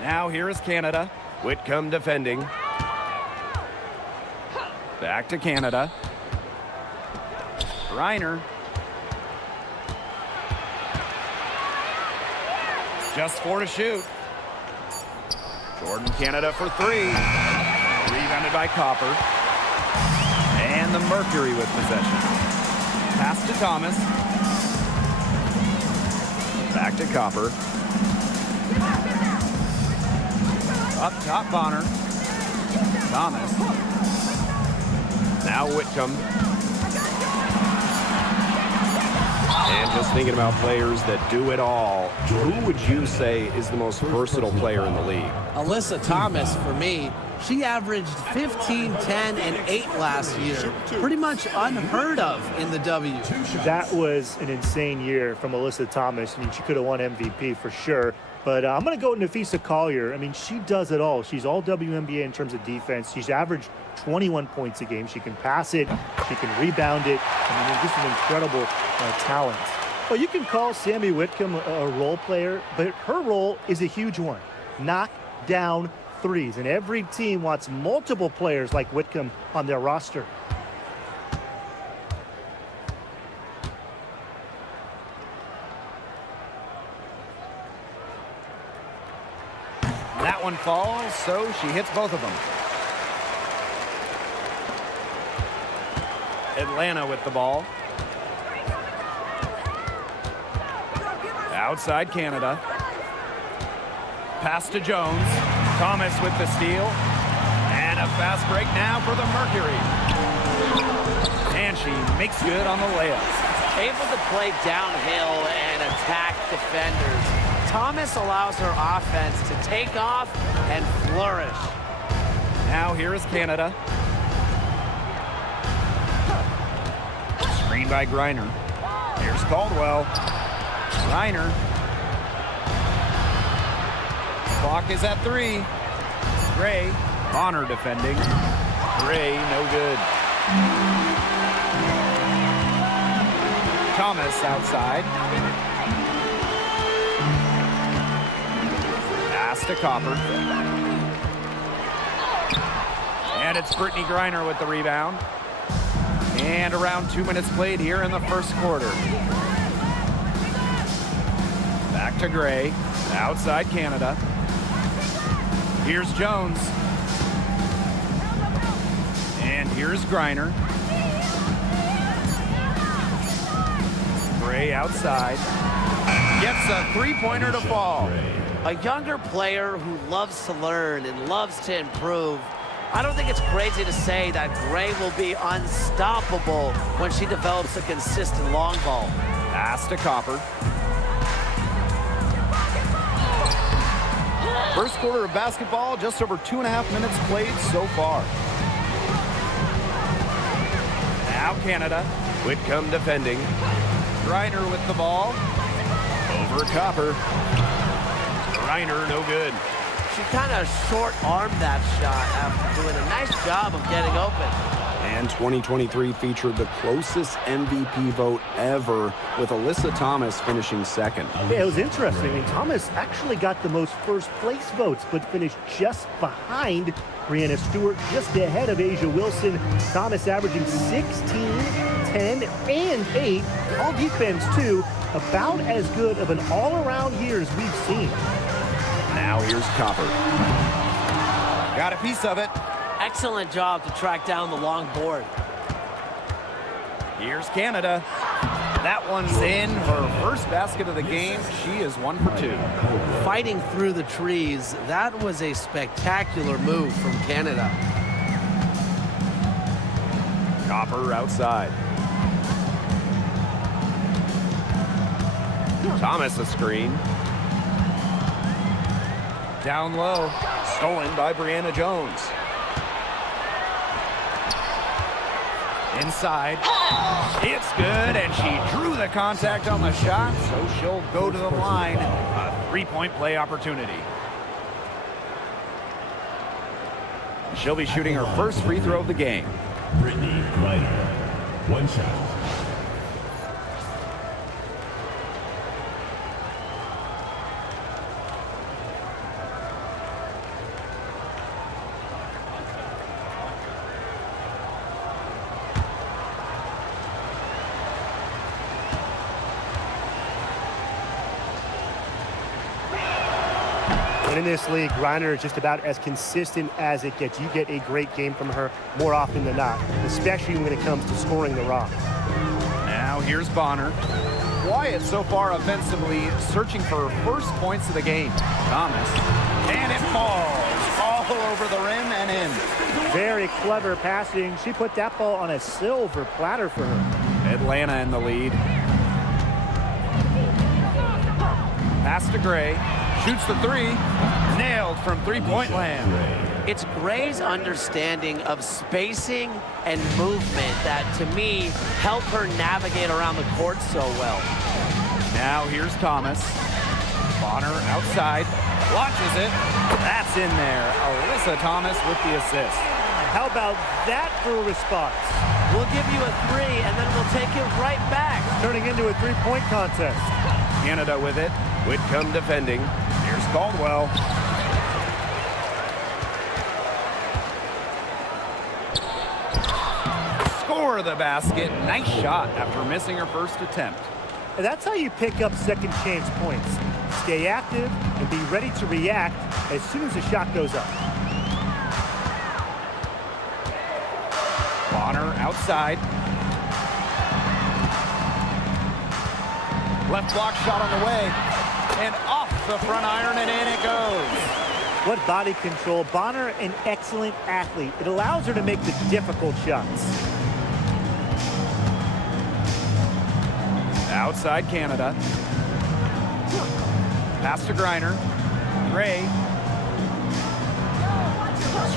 Now here is Canada. Whitcomb defending. Back to Canada. Reiner. Just 4 to shoot. Jordan Canada for 3. Rebounded by Copper. And the Mercury with possession. Pass to Thomas. Back to Copper. Up top, Bonner. Thomas. Now Whitcomb. And just thinking about players that do it all, who would you say is the most versatile player in the league? Alyssa Thomas, for me, she averaged 15, 10, and 8 last year. Pretty much unheard of in the W. That was an insane year from Alyssa Thomas. I mean, she could have won MVP for sure. But I'm going to go with Nafisa Collier. I mean, she does it all. She's all WNBA in terms of defense. She's averaged 21 points a game. She can pass it. She can rebound it. I mean, just an incredible talent. Well, you can call Sammy Whitcomb a role player, but her role is a huge one. Knock down threes. And every team wants multiple players like Whitcomb on their roster. That one falls, so she hits both of them. Atlanta with the ball. Outside Canada. Pass to Jones. Thomas with the steal. And a fast break now for the Mercury. And she makes good on the layups. Able to play downhill and attack defenders. Thomas allows her offense to take off and flourish. Now here is Canada. Screen by Griner. Here's Caldwell. Griner. Clock is at 3. Gray. Bonner defending. Gray, no good. Thomas outside. Pass to Copper. And it's Brittany Griner with the rebound. And around 2 minutes played here in the first quarter. Back to Gray. Outside Canada. Here's Jones. And here's Griner. Gray outside. Gets a three-pointer to fall. A younger player who loves to learn and loves to improve. I don't think it's crazy to say that Gray will be unstoppable when she develops a consistent long ball. Pass to Copper. First quarter of basketball, just over 2.5 minutes played so far. Now Canada. Whitcomb defending. Griner with the ball. Over Copper. Griner, no good. She kind of short-armed that shot after doing a nice job of getting open. And 2023 featured the closest MVP vote ever, with Alyssa Thomas finishing second. Yeah, it was interesting. I mean, Thomas actually got the most first-place votes, but finished just behind Brianna Stewart, just ahead of Asia Wilson. Thomas averaging 16, 10, and 8. All defense, too. About as good of an all-around year as we've seen. Now here's Copper. Got a piece of it. Excellent job to track down the long board. Here's Canada. That one's in. Her first basket of the game. She is 1 for 2. Fighting through the trees, that was a spectacular move from Canada. Copper outside. Thomas a screen. Down low. Stolen by Brianna Jones. Inside. It's good, and she drew the contact on the shot, so she'll go to the line. A three-point play opportunity. She'll be shooting her first free throw of the game. Brittany Griner. One shot. And in this league, Griner is just about as consistent as it gets. You get a great game from her more often than not, especially when it comes to scoring the rock. Now here's Bonner. Quiet so far offensively, searching for her first points of the game. Thomas. And it falls all over the rim and in. Very clever passing. She put that ball on a silver platter for her. Atlanta in the lead. Pass to Gray. Shoots the three. Nailed from three-point land. It's Gray's understanding of spacing and movement that, to me, help her navigate around the court so well. Now here's Thomas. Bonner outside. Launches it. That's in there. Alyssa Thomas with the assist. How about that for a response? We'll give you a three, and then we'll take it right back. Turning into a three-point contest. Canada with it. Whitcomb defending. Here's Caldwell. Score the basket. Nice shot after missing her first attempt. And that's how you pick up second chance points. Stay active and be ready to react as soon as the shot goes up. Bonner outside. Left block shot on the way. And off the front iron and in it goes. What body control. Bonner, an excellent athlete. It allows her to make the difficult shots. Outside Canada. Pass to Griner. Gray.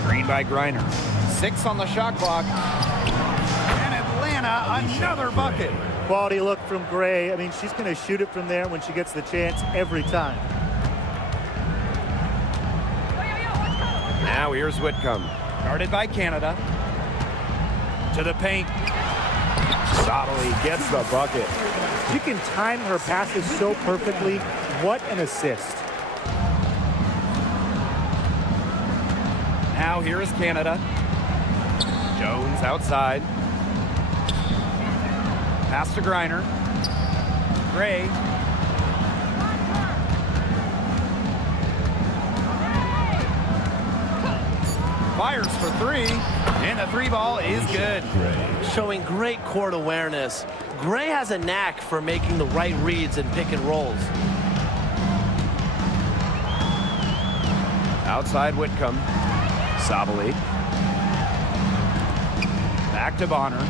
Screen by Griner. 6 on the shot clock. And Atlanta, another bucket. Quality look from Gray. I mean, she's going to shoot it from there when she gets the chance every time. Now here's Whitcomb. Guarded by Canada. To the paint. Sottily gets the bucket. She can time her passes so perfectly. What an assist. Now here is Canada. Jones outside. Pass to Griner. Gray. Fires for three. And the three ball is good. Showing great court awareness. Gray has a knack for making the right reads and pick and rolls. Outside Whitcomb. Sabali. Back to Bonner.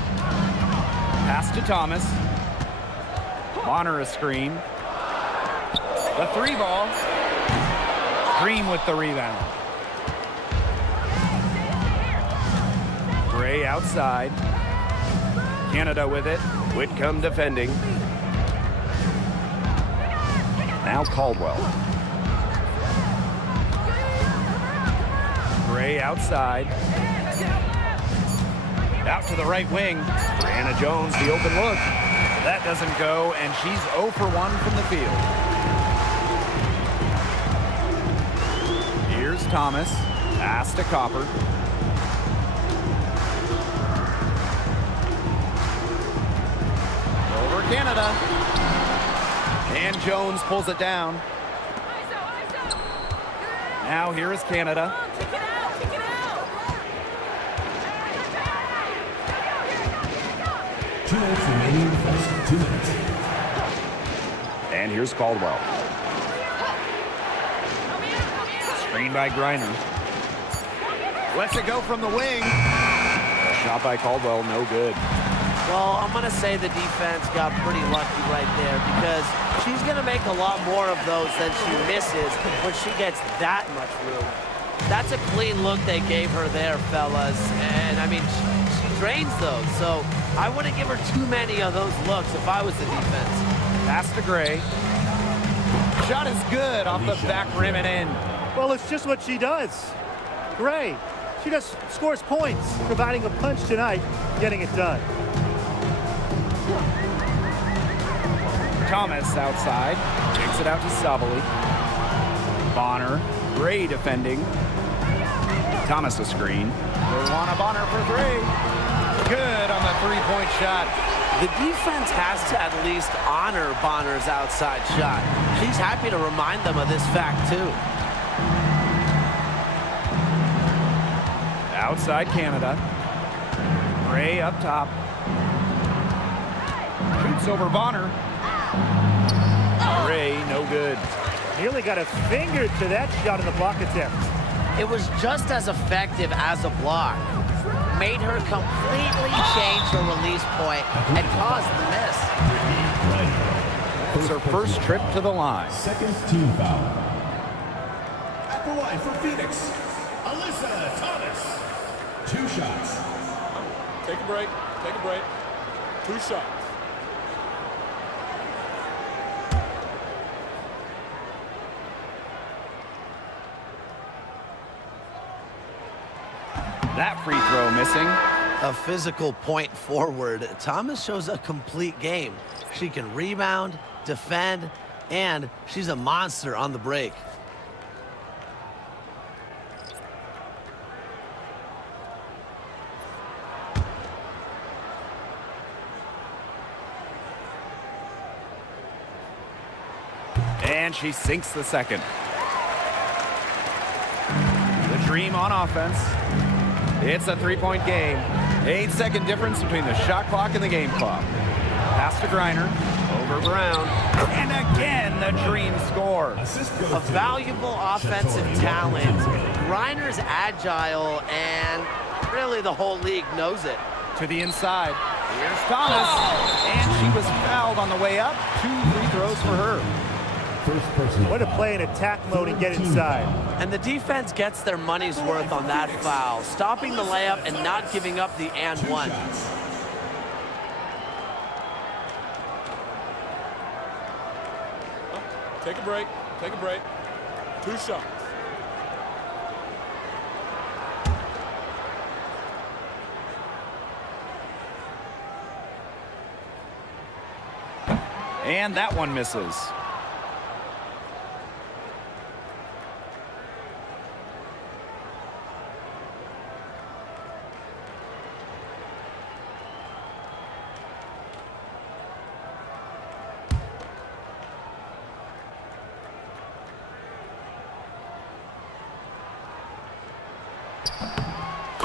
Pass to Thomas. Bonner a screen. The three ball. Green with the rebound. Gray outside. Canada with it. Whitcomb defending. Now Caldwell. Gray outside. Out to the right wing. Brianna Jones, the open look. That doesn't go, and she's 0 for 1 from the field. Here's Thomas. Pass to Copper. Over Canada. And Jones pulls it down. Now here is Canada. 2 minutes remaining. 2 minutes. And here's Caldwell. Screen by Griner. Lets it go from the wing. A shot by Caldwell, no good. Well, I'm going to say the defense got pretty lucky right there because she's going to make a lot more of those than she misses when she gets that much room. That's a clean look they gave her there, fellas. And, I mean, she drains those. So I wouldn't give her too many of those looks if I was the defense. Pass to Gray. Shot is good off the back rim and in. Well, it's just what she does. Gray, she just scores points, providing a punch tonight, getting it done. Thomas outside. Takes it out to Sabali. Bonner. Gray defending. Thomas a screen. They want a Bonner for three. Good on the three-point shot. The defense has to at least honor Bonner's outside shot. She's happy to remind them of this fact, too. Outside Canada. Ray up top. Shoots over Bonner. Ray, no good. Nearly got a finger to that shot in the block attempt. It was just as effective as a block. Made her completely change her release point and caused the miss. It's her first trip to the line. Second team foul. At the line for Phoenix, Alyssa Thomas. 2 shots. Take a break. Take a break. 2 shots. That free throw missing. A physical point forward, Thomas shows a complete game. She can rebound, defend, and she's a monster on the break. And she sinks the second. The Dream on offense. It's a 3-point game. 8-second difference between the shot clock and the game clock. Pass to Griner. Over Brown. And again, the Dream score. A valuable offensive talent. Griner's agile, and really the whole league knows it. To the inside. Here's Thomas. And she was fouled on the way up. 2 free throws for her. Way to play in attack mode and get inside. And the defense gets their money's worth on that foul, stopping the layup and not giving up the and one. Take a break. Take a break. 2 shots. And that one misses.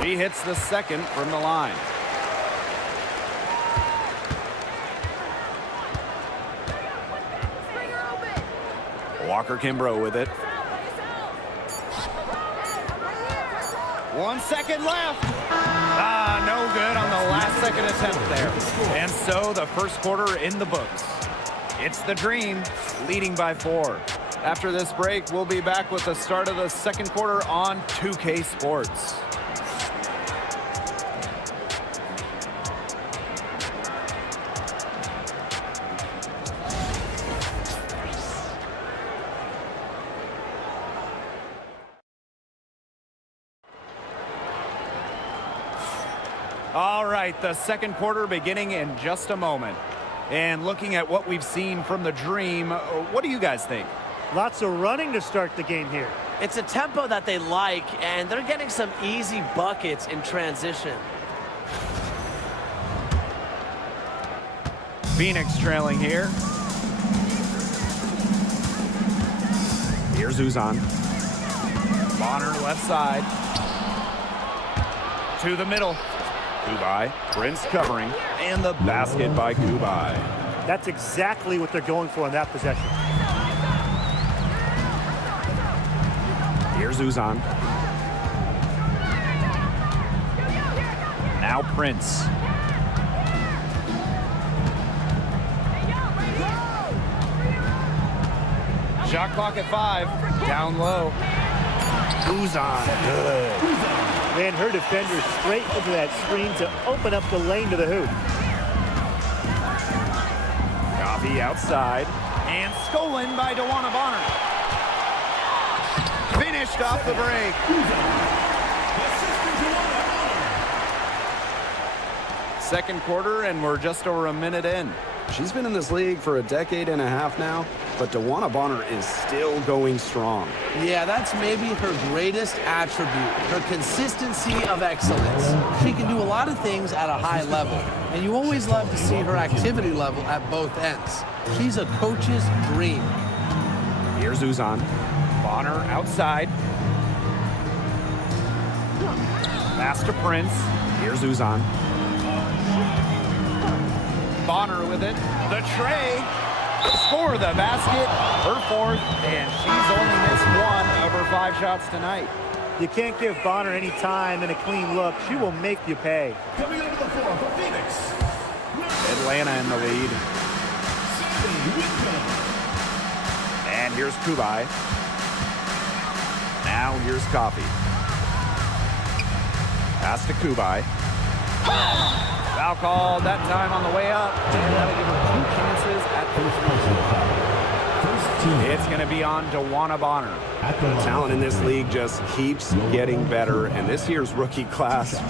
She hits the second from the line. Walker Kimbrough with it. 1 second left. No good on the last second attempt there. And so the first quarter in the books. It's the Dream leading by 4. After this break, we'll be back with the start of the second quarter on 2K Sports. All right, the second quarter beginning in just a moment. And looking at what we've seen from the Dream, what do you guys think? Lots of running to start the game here. It's a tempo that they like, and they're getting some easy buckets in transition. Phoenix trailing here. Here's Uzan. Bonner left side. To the middle. Kubai. Prince covering. And the basket by Kubai. That's exactly what they're going for in that possession. Here's Uzan. Now Prince. Shot clock at 5. Down low. Uzan. Good. Ran her defender straight into that screen to open up the lane to the hoop. Coffee outside. And stolen by DeWanna Bonner. Finished off the break. Second quarter, and we're just over a minute in. She's been in this league for a decade and a half now, but DeWanna Bonner is still going strong. Yeah, that's maybe her greatest attribute, her consistency of excellence. She can do a lot of things at a high level, and you always love to see her activity level at both ends. She's a coach's dream. Here's Here's Uzan. Bonner outside. Pass to Prince. Here's Uzan. Bonner with it. The tray. For the basket. Her fourth. And she's only missed one of her 5 shots tonight. You can't give Bonner any time and a clean look. She will make you pay. Coming onto the floor for Phoenix. Atlanta in the lead. Sammy Whitcomb. And here's Kubai. Now here's Coffee. Pass to Kubai. Foul called that time on the way up. And that'll give her 2 chances at the It's going to be on DeWanna Bonner. The talent in this league just keeps getting better, and this year's rookie class,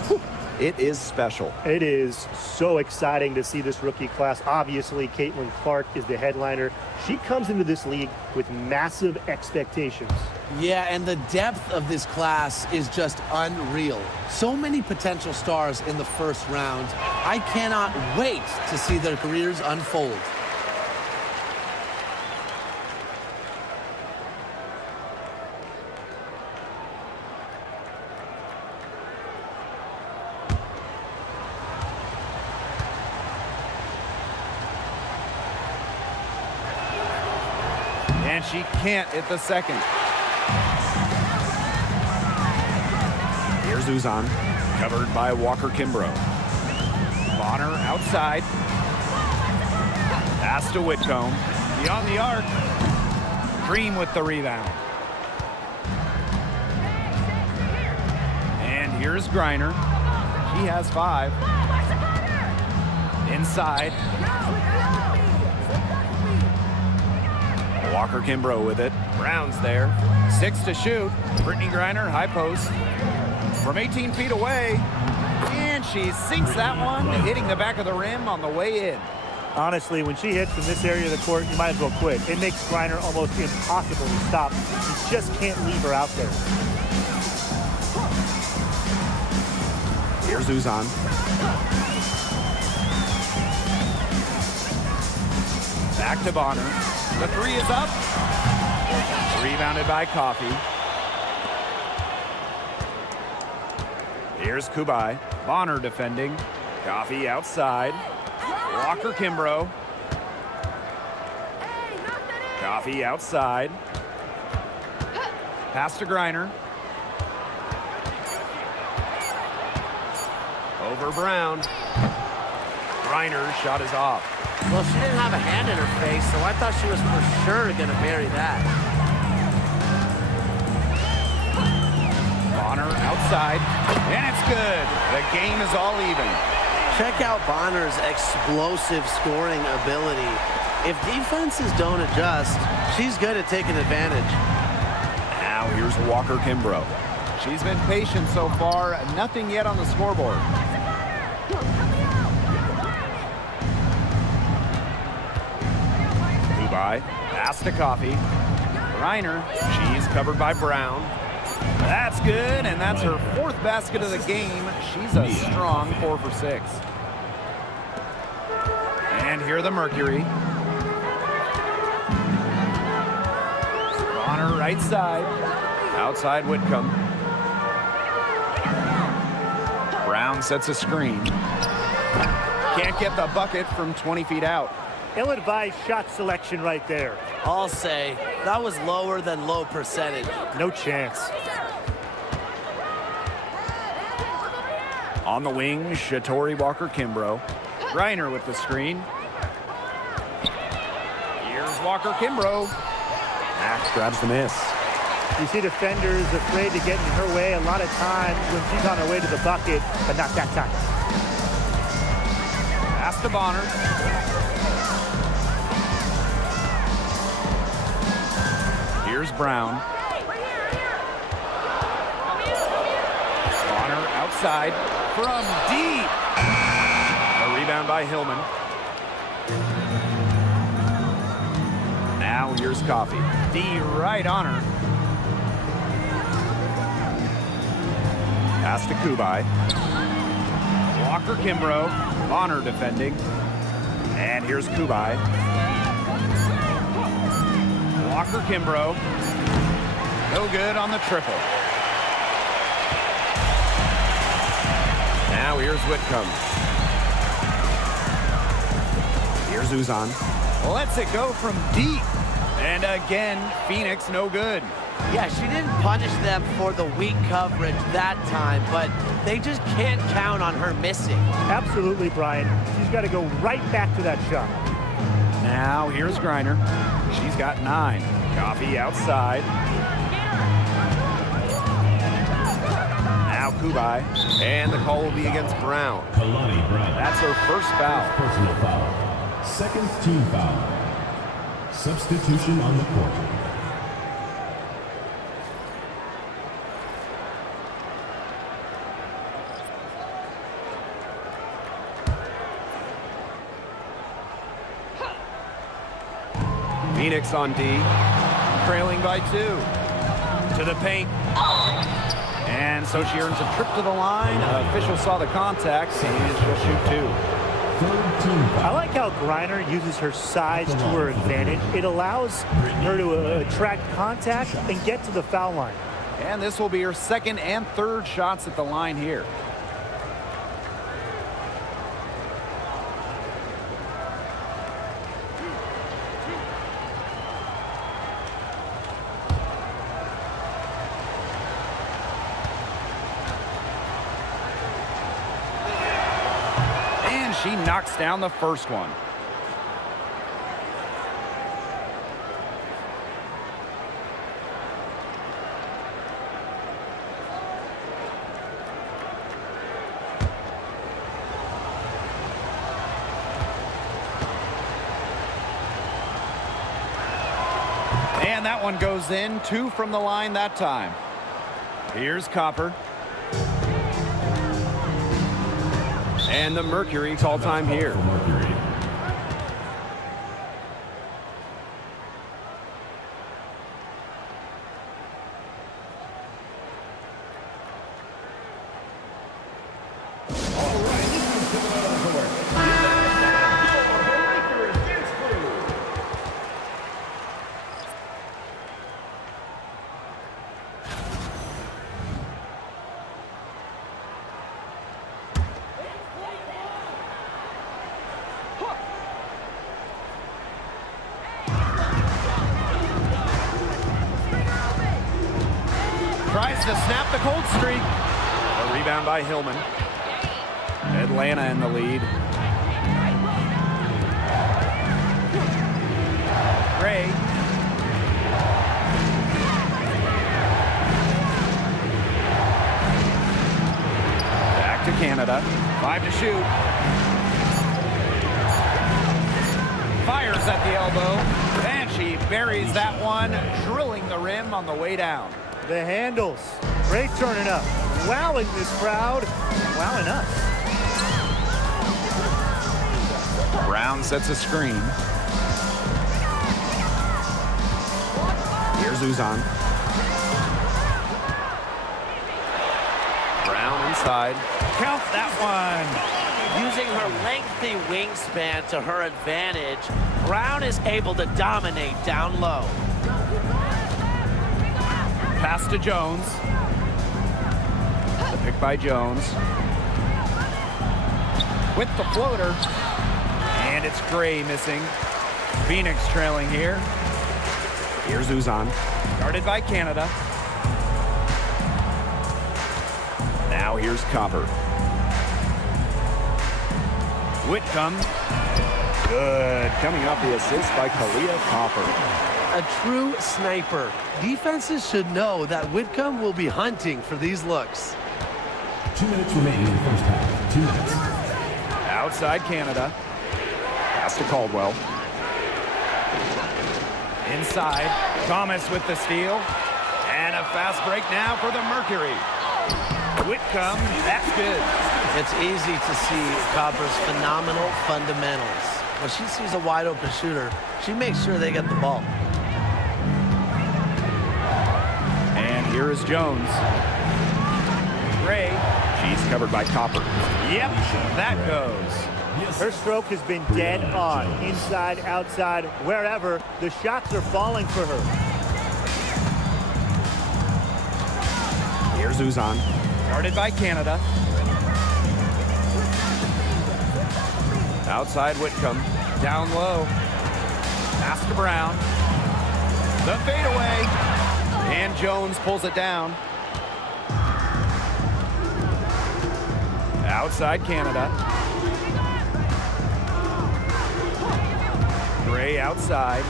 it is special. It is so exciting to see this rookie class. Obviously, Caitlin Clark is the headliner. She comes into this league with massive expectations. Yeah, and the depth of this class is just unreal. So many potential stars in the first round. I cannot wait to see their careers unfold. And she can't hit the second. Here's Uzan. Covered by Walker Kimbrough. Bonner outside. Pass to Whitcomb. Beyond the arc. Dream with the rebound. And here's Griner. She has 5. Inside. Walker Kimbrough with it. Brown's there. 6 to shoot. Brittany Griner, high post. From 18 feet away. And she sinks that one, hitting the back of the rim on the way in. Honestly, when she hits from this area of the court, you might as well quit. It makes Griner almost impossible to stop. You just can't leave her out there. Here's Uzan. Back to Bonner. The 3 is up. Rebounded by Coffee. Here's Kubai. Bonner defending. Coffee outside. Walker Kimbrough. Coffee outside. Pass to Griner. Over Brown. Griner's shot is off. Well, she didn't have a hand in her face, so I thought she was for sure going to bury that. Bonner outside, and it's good. The game is all even. Check out Bonner's explosive scoring ability. If defenses don't adjust, she's good at taking advantage. Now here's Walker Kimbrough. She's been patient so far, nothing yet on the scoreboard. Kubai, pass to Coffee. Griner, she's covered by Brown. That's good, and that's her 4th basket of the game. She's a strong 4 for 6. And here the Mercury. Bonner right side. Outside Whitcomb. Brown sets a screen. Can't get the bucket from 20 feet out. Ill-advised shot selection right there. I'll say that was lower than low percentage. No chance. On the wing, Shatori Walker Kimbrough. Griner with the screen. Here's Walker Kimbrough. Max grabs the miss. You see defenders afraid to get in her way a lot of times when she's on her way to the bucket, but not that time. Pass to Bonner. Here's Brown. Bonner outside from deep. A rebound by Hillman. Now here's Coffee. D right on her. Pass to Kubai. Walker Kimbrough. Bonner defending. And here's Kubai. Walker Kimbrough. No good on the triple. Now here's Whitcomb. Here's Uzan. Lets it go from deep. And again, Phoenix no good. Yeah, she didn't punish them for the weak coverage that time, but they just can't count on her missing. Absolutely, Brian. She's got to go right back to that shot. Now here's Griner. She's got 9. Coffee outside. Now Kubai. And the call will be against Brown. Kalani Brown. That's her first foul. Personal foul. Second team foul. Substitution on the court. Phoenix on D. Trailing by 2. To the paint. And so she earns a trip to the line. Official saw the contact, and she'll shoot 2. Third team I foul. like how Griner uses her size to her advantage. It allows her to attract contact and get to the foul line. And this will be her second and third shots at the line here. And she knocks down the first one. And that one goes in. 2 from the line that time. Here's Copper. And the Mercury call time here. For Mercury. Tries to snap the cold streak. A rebound by Hillman. Atlanta in the lead. Gray. Back to Canada. 5 to shoot. Fires at the elbow. And she buries that one, drilling the rim on the way down. The handles. Great turning up. Wowing this crowd. Wowing us. Brown sets a screen. Here's Uzan. Brown inside. Count that one. Using her lengthy wingspan to her advantage, Brown is able to dominate down low. Pass to Jones. The pick by Jones. With the floater. And it's Gray missing. Phoenix trailing here. Here's Uzan. Guarded by Canada. Now here's Copper. Whitcomb. Good. Coming off the assist by Kalia Copper. A true sniper. Defenses should know that Whitcomb will be hunting for these looks. 2 minutes remaining in the first half. 2 minutes. Outside Canada. Pass to Caldwell. Inside. Thomas with the steal. And a fast break now for the Mercury. Whitcomb. That's good. It's easy to see Copper's phenomenal fundamentals. When she sees a wide open shooter, she makes sure they get the ball. And here is Jones. Gray. She's covered by Copper. Yep, that goes. Her stroke has been dead on. Inside, outside, wherever. The shots are falling for her. Here's Uzan. Guarded by Canada. Outside Whitcomb. Down low. Pass to Brown. The fadeaway. And Jones pulls it down. Outside Canada. Gray outside.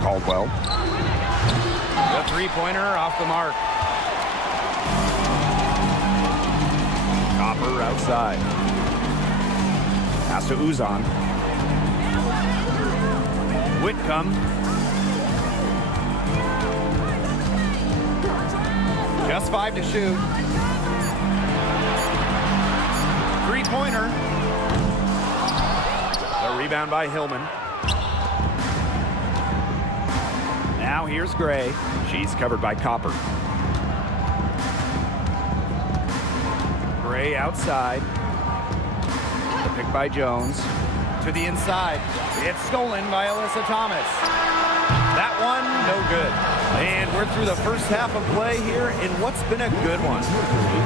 Caldwell. The three-pointer off the mark. Copper outside. Pass to Uzan. Whitcomb. Just 5 to shoot. Three-pointer. The rebound by Hillman. Now here's Gray. She's covered by Copper. Gray outside. The pick by Jones. To the inside. It's stolen by Alyssa Thomas. That one, no good. And we're through the first half of play here in what's been a good one.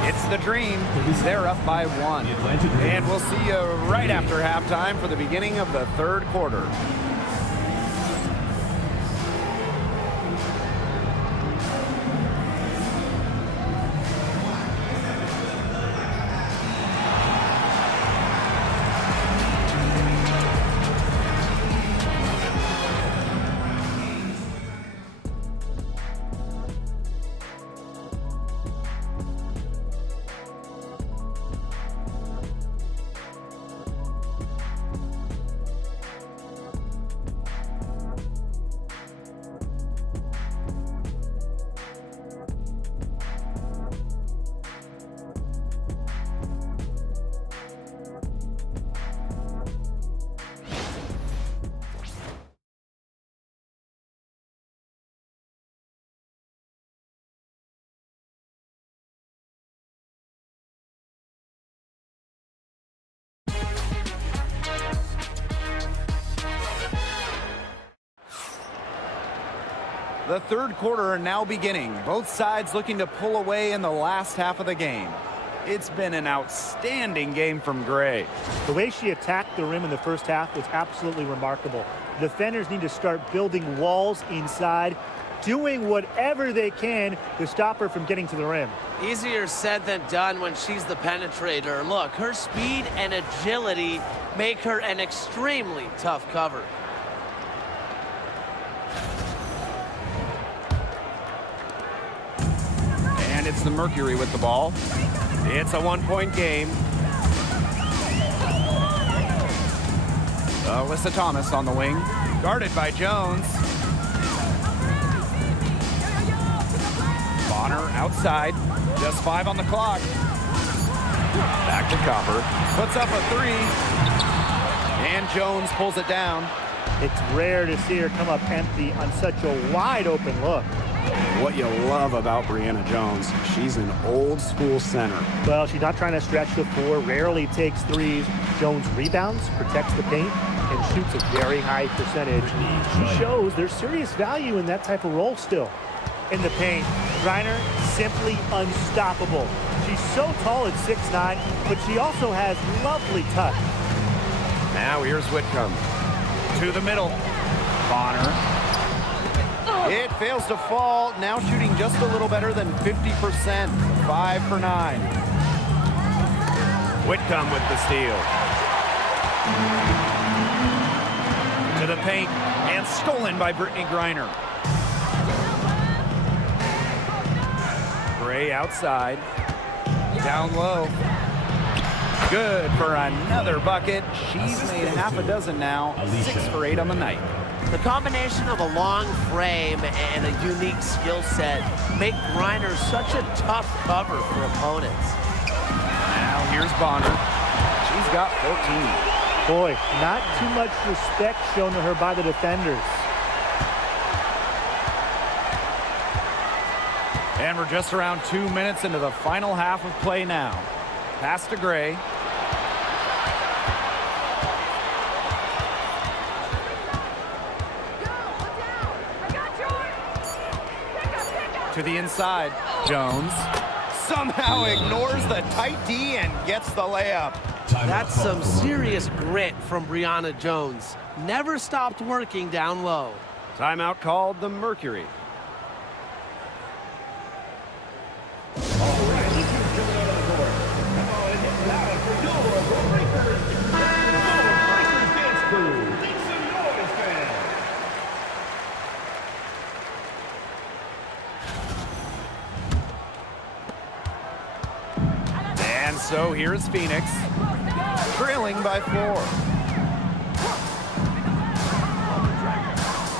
It's the Dream. They're up by 1. And we'll see you right after halftime for the beginning of the third quarter. The third quarter now beginning. Both sides looking to pull away in the last half of the game. It's been an outstanding game from Gray. The way she attacked the rim in the first half was absolutely remarkable. Defenders need to start building walls inside, doing whatever they can to stop her from getting to the rim. Easier said than done when she's the penetrator. Look, her speed and agility make her an extremely tough cover. And it's the Mercury with the ball. It's a one-point game. Alyssa Thomas on the wing. Guarded by Jones. Bonner outside. Just 5 on the clock. Back to Copper. Puts up a 3. And Jones pulls it down. It's rare to see her come up empty on such a wide-open look. What you love about Brianna Jones, she's an old-school center. Well, she's not trying to stretch the floor, rarely takes threes. Jones rebounds, protects the paint, and shoots a very high percentage. She shows there's serious value in that type of role still. In the paint, Griner simply unstoppable. She's so tall at 6'9", but she also has lovely touch. Now here's Whitcomb. To the middle. Bonner. It fails to fall. Now shooting just a little better than 50%. 5 for 9. Whitcomb with the steal. To the paint. And stolen by Brittany Griner. Gray outside. Down low. Good for another bucket. She's made half a dozen now. 6 for 8 on the night. The combination of a long frame and a unique skill set make Griner such a tough cover for opponents. Now here's Bonner. She's got 14. Boy, not too much respect shown to her by the defenders. And we're just around 2 minutes into the final half of play now. Pass to Gray. To the inside. Jones somehow ignores the tight D and gets the layup. That's some serious grit from Brianna Jones. Never stopped working down low. Timeout called the Mercury. All right, this is coming out on the board. Come on, now for your Breakers. Breakers Dance Crew. Make some noise, fans. And so here's Phoenix, trailing by 4.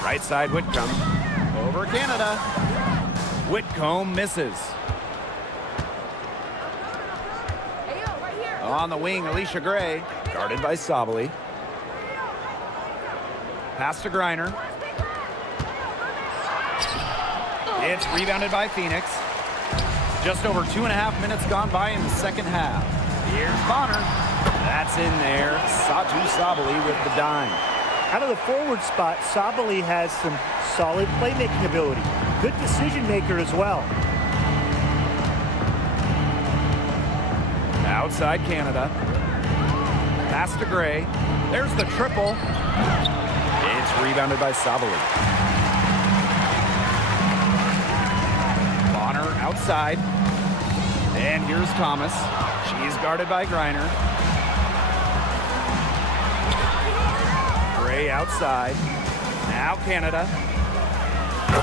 Right side Whitcomb, over Canada. Whitcomb misses. On the wing, Alicia Gray, guarded by Sabali. Pass to Griner. It's rebounded by Phoenix. Just over 2.5 minutes gone by in the second half. Here's Bonner. That's in there. Satu Sabali with the dime. Out of the forward spot, Sabali has some solid playmaking ability. Good decision maker as well. Outside Canada. Pass to Gray. There's the triple. It's rebounded by Sabali. Bonner outside. And here's Thomas. She's guarded by Griner. Gray outside. Now Canada.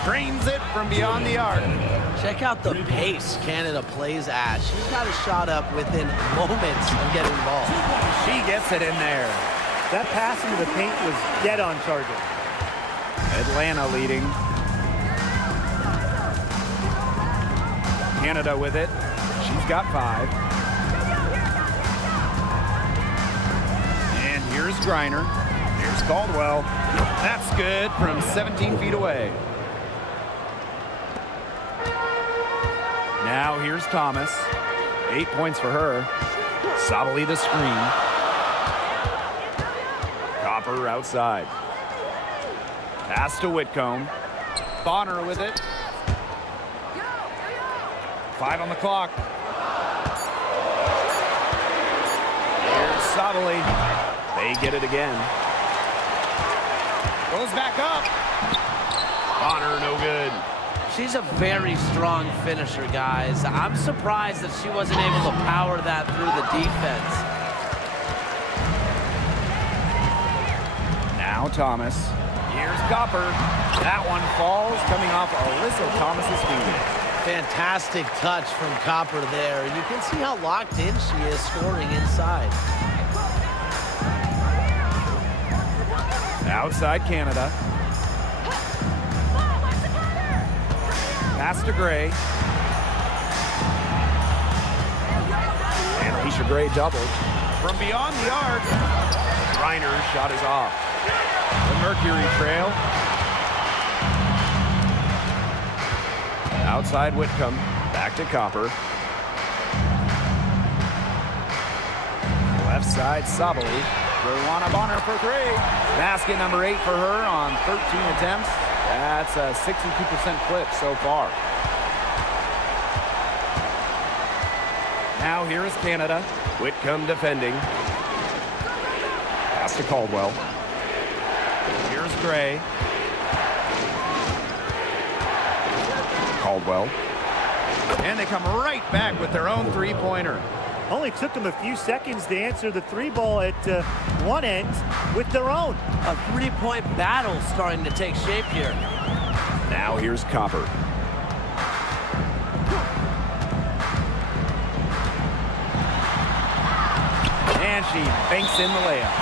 Drains it from beyond the arc. Check out the pace Canada plays at. She's got a shot up within moments of getting the ball. She gets it in there. That pass into the paint was dead on target. Atlanta leading. Canada with it. She's got 5. And here's Griner. Here's Caldwell. That's good from 17 feet away. Now here's Thomas. 8 points for her. Sabali the screen. Copper outside. Pass to Whitcomb. Bonner with it. 5 on the clock. Here's Sabali. They get it again. Goes back up. Bonner no good. She's a very strong finisher, guys. I'm surprised that she wasn't able to power that through the defense. Now Thomas. Here's Copper. That one falls, coming off Alyssa Thomas's feet. Fantastic touch from Copper there. You can see how locked in she is scoring inside. Outside Canada. Pass to Gray. And Alicia Gray doubled. From beyond the arc, Reiner's shot is off. The Mercury trail. Outside Whitcomb. Back to Copper. Left side Sabali. Joanna Bonner for 3. Basket number 8 for her on 13 attempts. That's a 62% clip so far. Now here is Canada. Whitcomb defending. Pass to Caldwell. Here's Gray. Caldwell. And they come right back with their own three-pointer. Only took them a few seconds to answer the 3-ball at one end with their own. A 3-point battle starting to take shape here. Now here's Copper. And she banks in the layup.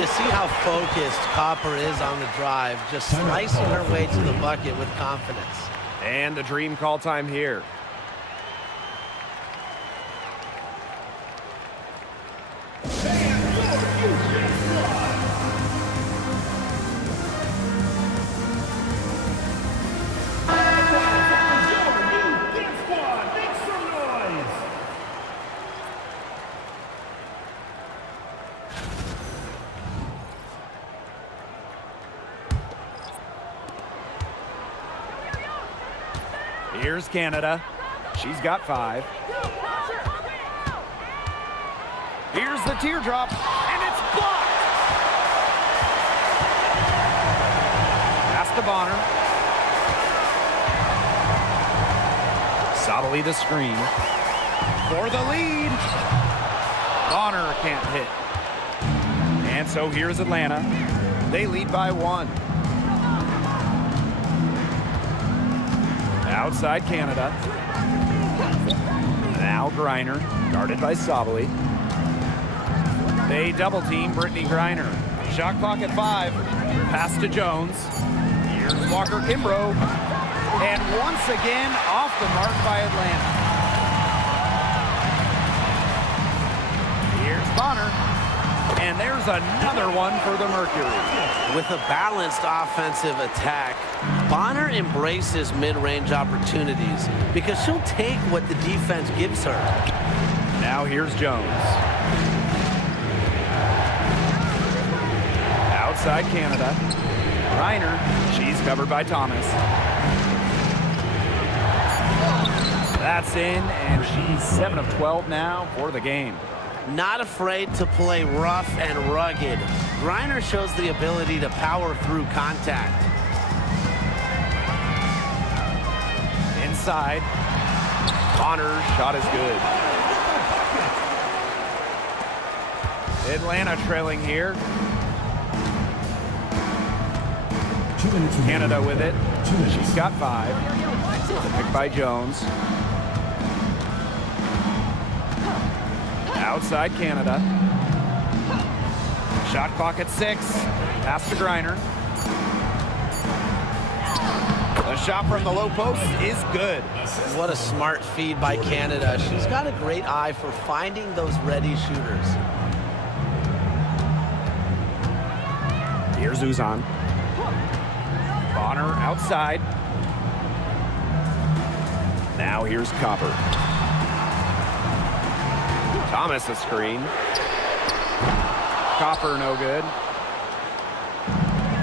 You see how focused Copper is on the drive, just slicing her way to the bucket with confidence. And the dream call time here. Here's Canada. She's got 5. Here's the teardrop, and it's blocked. Pass to Bonner. Sottily the screen. For the lead. Bonner can't hit. And so here's Atlanta. They lead by 1. Outside Canada. Now Griner, guarded by Sabali. They double team Brittany Griner. Shot clock at 5. Pass to Jones. Here's Walker Kimbrough. And once again, off the mark by Atlanta. Here's Bonner. And there's another one for the Mercury. With a balanced offensive attack, Bonner embraces mid-range opportunities because she'll take what the defense gives her. Now here's Jones. Outside Canada. Reiner, she's covered by Thomas. That's in, and she's 7 of 12 now for the game. Not afraid to play rough and rugged. Griner shows the ability to power through contact. Inside. Bonner's shot is good. Atlanta trailing here. Canada with it. She's got 5. Picked by Jones. Outside Canada. Shot clock at 6. Pass to Griner. The shot from the low post is good. What a smart feed by Canada. She's got a great eye for finding those ready shooters. Here's Uzan. Bonner outside. Now here's Copper. Thomas a screen. Copper no good.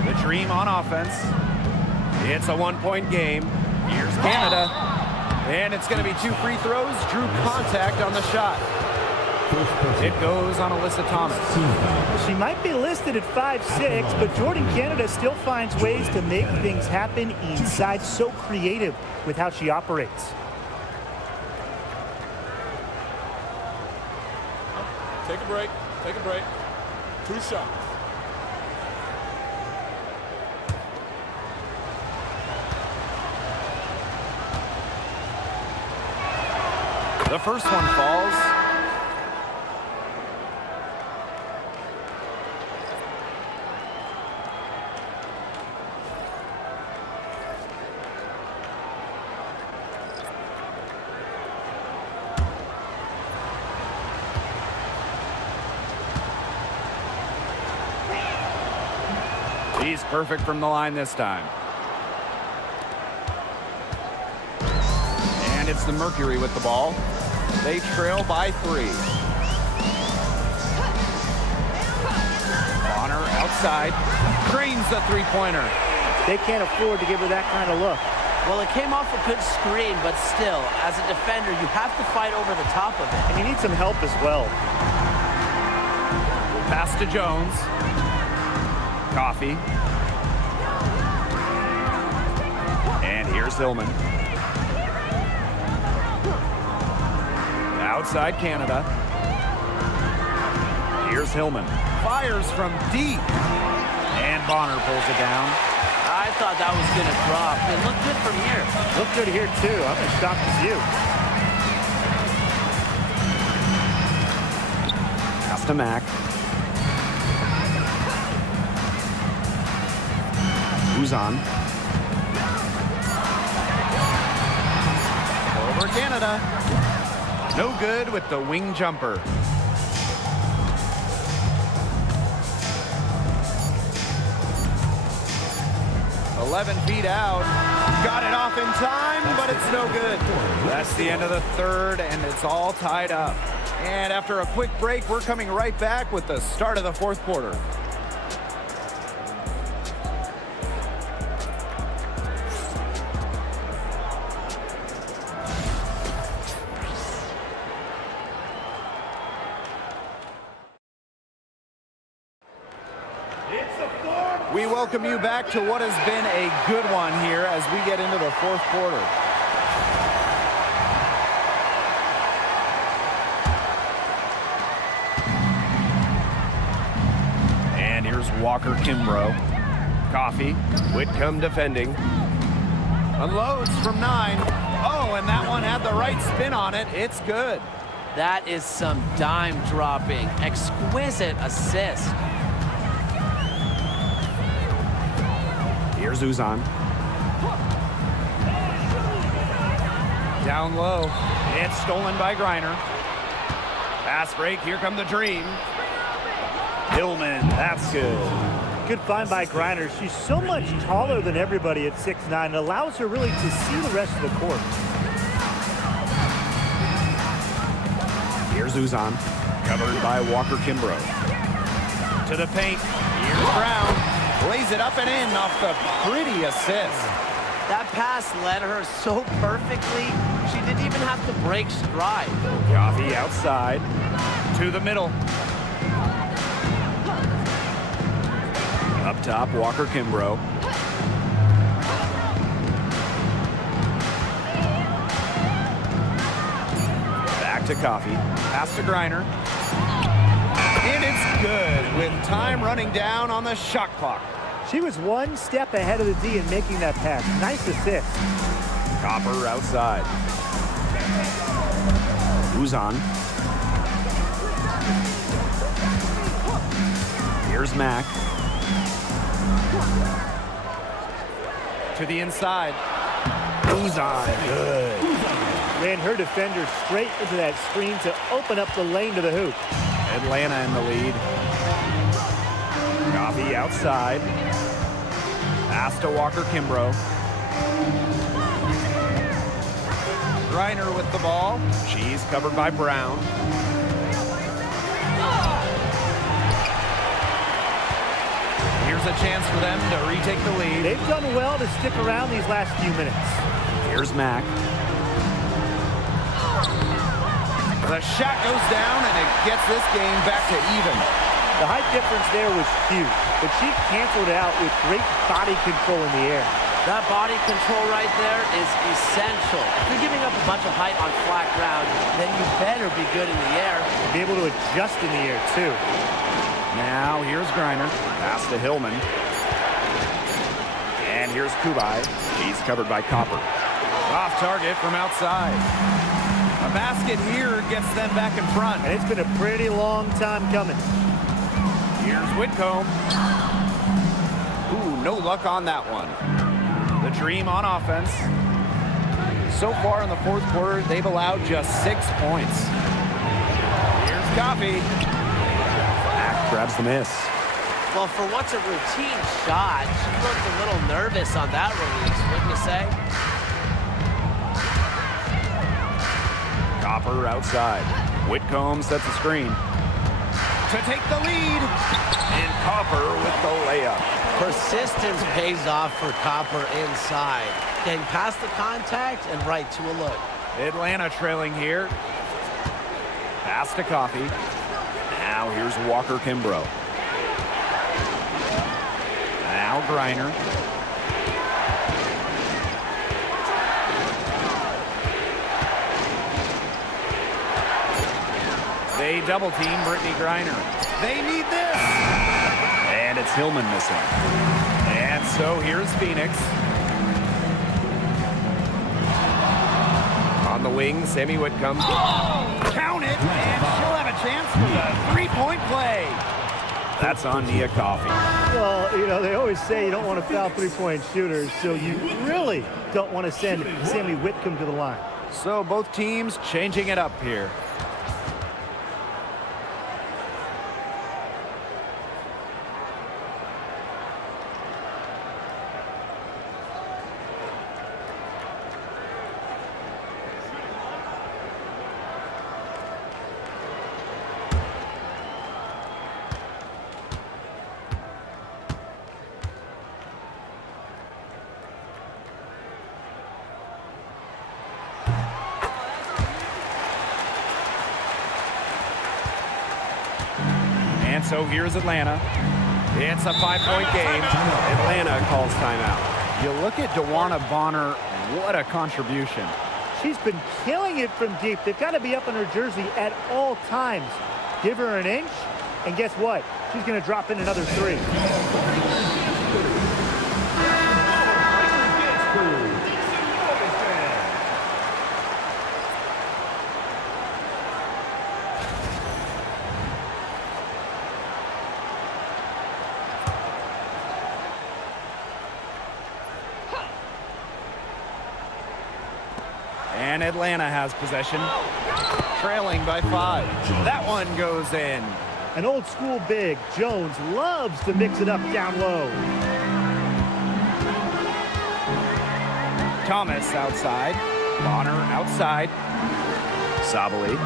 The Dream on offense. It's a 1-point game. Here's Canada. And it's going to be 2 free throws. Drew contact on the shot. It goes on Alyssa Thomas. She might be listed at 5'6", but Jordan Canada still finds ways to make things happen inside. So creative with how she operates. Take a break. Take a break. 2 shots. The first one falls. He's perfect from the line this time. And it's the Mercury with the ball. They trail by 3. Bonner outside. Drains the 3-pointer. They can't afford to give her that kind of look. Well, it came off a good screen, but still, as a defender, you have to fight over the top of it. And you need some help as well. Pass to Jones. Coffee. And here's Hillman. Outside Canada. Here's Hillman. Fires from deep. And Bonner pulls it down. I thought that was going to drop. It looked good from here. Looked good here, too. I'm as shocked as you. Pass to Mack. Uzan. Over Canada. No good with the wing jumper. "11 feet out. Got it off in time, but it's no good." That's the end of the third, and it's all tied up. And after a quick break, we're coming right back with the start of the fourth quarter. We welcome you back to what has been a good one here as we get into the fourth quarter. And here's Walker Kimbrough. Coffee. Whitcomb defending. Unloads from 9. Oh, and that one had the right spin on it. It's good. That is some dime dropping. Exquisite assist. Here's Uzan. Down low. It's stolen by Griner. Pass break. Here come the Dream. Hillman. That's good. Good find by Griner. She's so much taller than everybody at 6'9". It allows her really to see the rest of the court. Here's Uzan. Covered by Walker Kimbrough. To the paint. Here's Brown. Lays it up and in off the pretty assist. That pass led her so perfectly, she didn't even have to break stride. Coffee outside. To the middle. Up top, Walker Kimbrough. Back to Coffee. Pass to Griner. And it's good with time running down on the shot clock. She was one step ahead of the D in making that pass. Nice assist. Copper outside. Uzan. Here's Mack. To the inside. Uzan. Good. Ran her defender straight into that screen to open up the lane to the hoop. Atlanta in the lead. Coffee outside. Pass to Walker Kimbrough. Griner with the ball. She's covered by Brown. Here's a chance for them to retake the lead. They've done well to stick around these last few minutes. Here's Mack. The shot goes down, and it gets this game back to even. The height difference there was huge, but she canceled it out with great body control in the air. That body control right there is essential. If you're giving up a bunch of height on flat ground, then you better be good in the air. Be able to adjust in the air, too. Now, here's Griner. Pass to Hillman. And here's Kubai. He's covered by Copper. Off target from outside. A basket here gets them back in front. And it's been a pretty long time coming. Here's Whitcomb. Ooh, no luck on that one. The Dream on offense. So far in the fourth quarter, they've allowed just 6 points. Here's Coffee. Mack grabs the miss. Well, for what's a routine shot, she looked a little nervous on that release, wouldn't you say? Copper outside. Whitcomb sets a screen. To take the lead. And Copper with the layup. Persistence pays off for Copper inside. Getting past the contact and right to a look. Atlanta trailing here. Pass to Coffee. Now here's Walker Kimbrough. Now Griner. They double team Brittany Griner. They need this. And it's Hillman missing. And so here's Phoenix. On the wing, Sammy Whitcomb. Count it, and she'll have a chance for the three-point play. That's on Nia Coffee. Well, you know, they always say you don't want to foul three-point shooters, so you really don't want to send Sammy Whitcomb to the line. So both teams changing it up here. And so here's Atlanta. It's a 5-point game. Atlanta calls timeout. You look at DeWanna Bonner, what a contribution. She's been killing it from deep. They've got to be up in her jersey at all times. Give her an inch, and guess what? She's going to drop in another 3. And Atlanta has possession, trailing by 5. That one goes in. An old school big. Jones loves to mix it up down low. Thomas outside. Bonner outside. Sabali.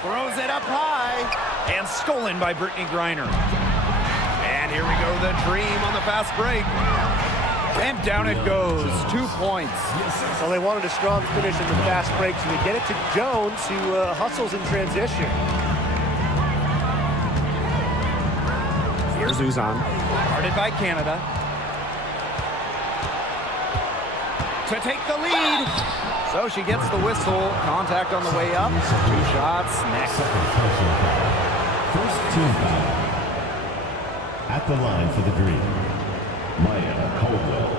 Throws it up high. And stolen by Brittany Griner. And here we go, the dream on the fast break. And down it goes, 2 points. Well, they wanted a strong finish in the fast break, so they get it to Jones, who hustles in transition. Here's Uzan. Guarded by Canada. To take the lead. So she gets the whistle. Contact on the way up. 2 shots next. First team foul. At the line for the Green, Maya Caldwell.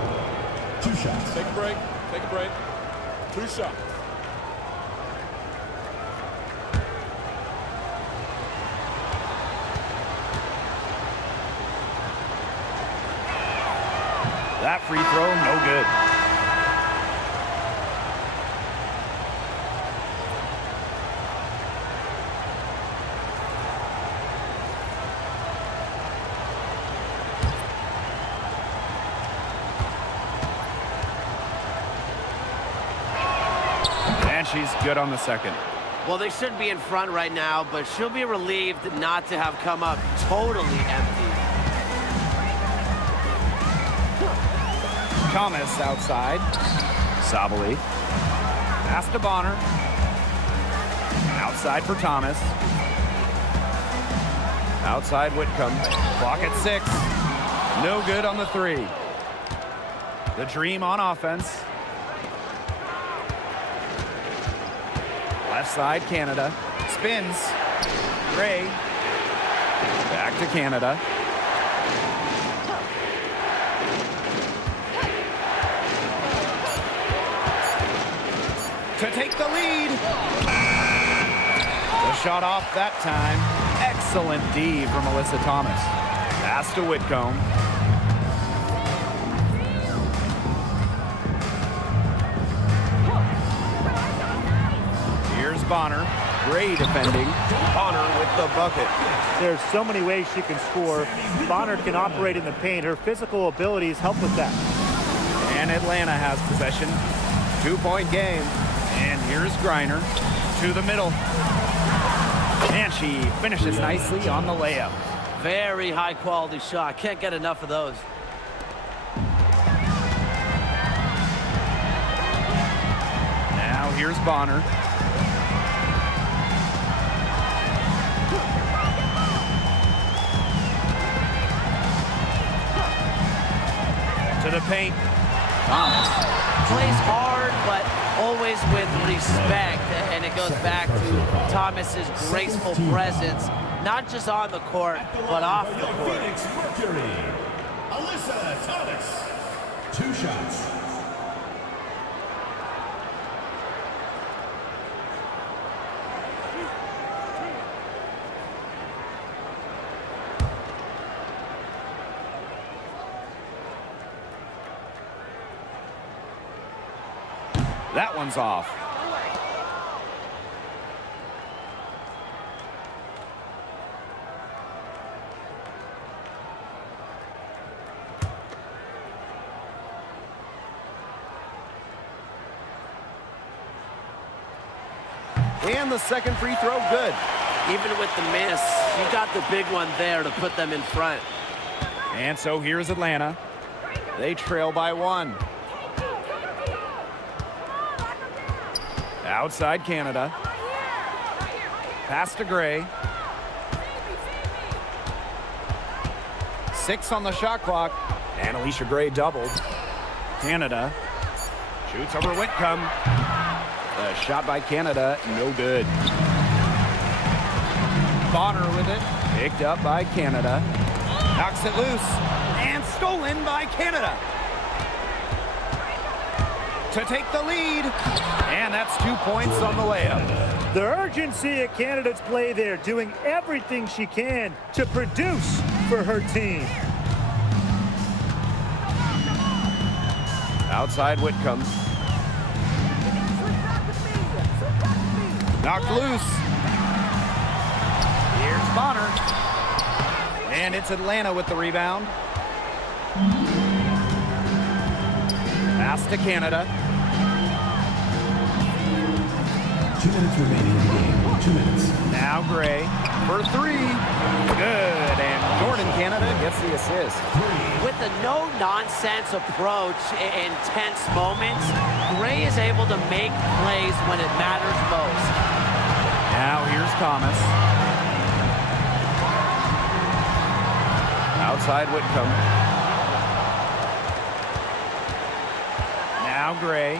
2 shots. Take a break. Take a break. 2 shots. That free throw, no good. And she's good on the second. Well, they should be in front right now, but she'll be relieved not to have come up totally empty. Thomas outside. Sabali. Pass to Bonner. Outside for Thomas. Outside Whitcomb. Clock at 6. No good on the 3. The dream on offense. Left side, Canada. Spins. Gray. Back to Canada. To take the lead. The shot off that time. Excellent D from Alyssa Thomas. Pass to Whitcomb. Here's Bonner. Gray defending. Bonner with the bucket. There's so many ways she can score. Bonner can operate in the paint. Her physical abilities help with that. And Atlanta has possession. 2-point game. And here's Griner to the middle. And she finishes nicely on the layup. Very high quality shot. Can't get enough of those. Now here's Bonner. To the paint. Thomas. Plays hard, but always with respect, and it goes back to Thomas's graceful presence, not just on the court, but off the court. Phoenix Mercury, Alyssa Thomas. 2 shots. That one's off. And the second free throw, good. Even with the miss, you got the big one there to put them in front. And so here's Atlanta. They trail by 1. Outside Canada. Pass to Gray. 6 on the shot clock. And Alicia Gray doubled. Canada shoots over Whitcomb. The shot by Canada, no good. Bonner with it. Picked up by Canada. Knocks it loose. And stolen by Canada. To take the lead. And that's 2 points on the layup. The urgency at Canada's play there, doing everything she can to produce for her team. Outside Whitcomb. Knocked loose. Here's Bonner. And it's Atlanta with the rebound. Pass to Canada. 2 minutes remaining in the game. 2 minutes. Now Gray for 3. Good. And Jordan Canada gets the assist. With a no-nonsense approach in tense moments, Gray is able to make plays when it matters most. Now here's Thomas. Outside Whitcomb. Now Gray.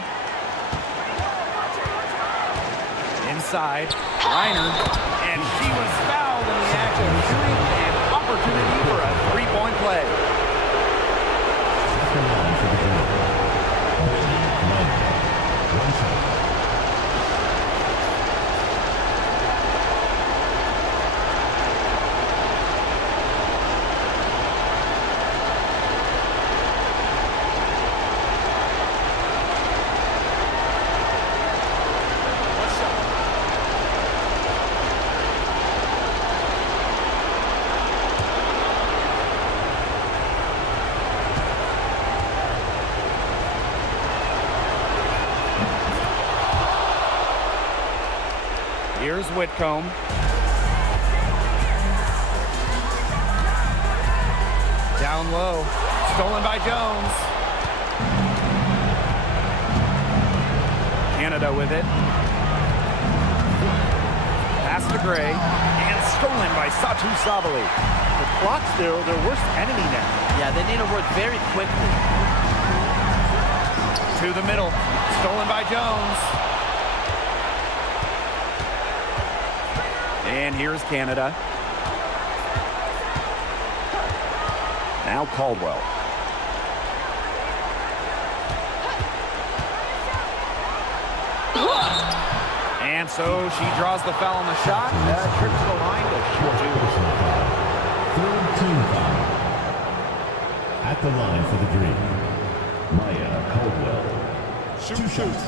Inside. Reiner. And she was fouled in the act of shooting. An opportunity for a three-point play. One shot. Here's Whitcomb. Down low. Stolen by Jones. Canada with it. Pass to Gray. And stolen by Satu Sabali. The clock's their worst enemy now. Yeah, they need to work very quickly. To the middle. Stolen by Jones. And here's Canada. Now Caldwell. And so she draws the foul on the shot. Trip to the line to shoot two. Third team foul. At the line for the Dream, Maya Caldwell. Two shots.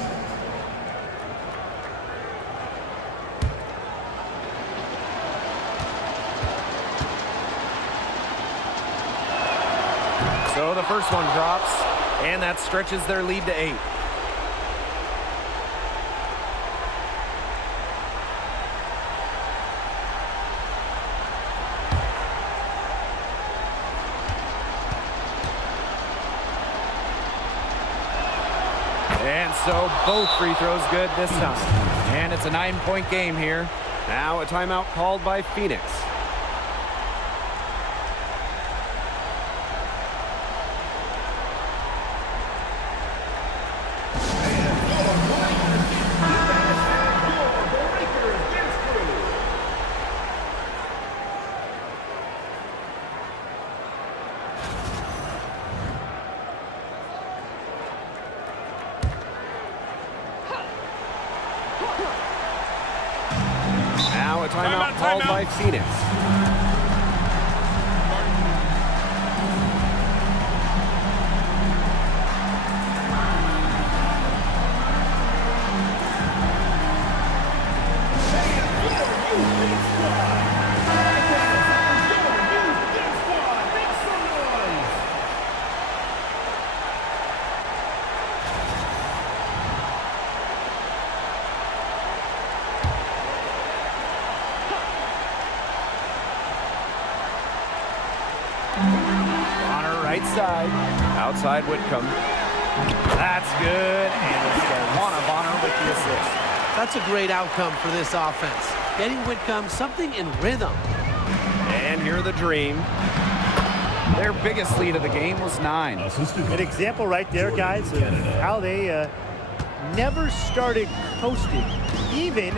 So the first one drops, and that stretches their lead to 8. And so both free throws good this time. And it's a 9-point game here. Now a timeout called by Phoenix. Now a timeout called by Phoenix. Bonner right side. Outside Whitcomb. That's good. And it's Luana Bonner with the assist. That's a great outcome for this offense. Getting Whitcomb something in rhythm. And here the Dream. Their biggest lead of the game was 9. An example right there, guys, of how they never started coasting, even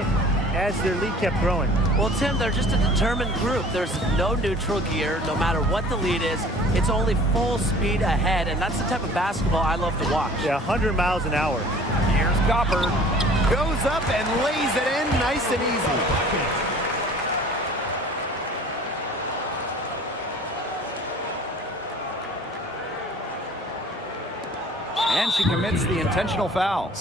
as their lead kept growing. Well, Tim, they're just a determined group. There's no neutral gear. No matter what the lead is, it's only full speed ahead, and that's the type of basketball I love to watch. Yeah, 100 miles an hour. Here's Copper. Goes up and lays it in nice and easy. And she commits the intentional foul.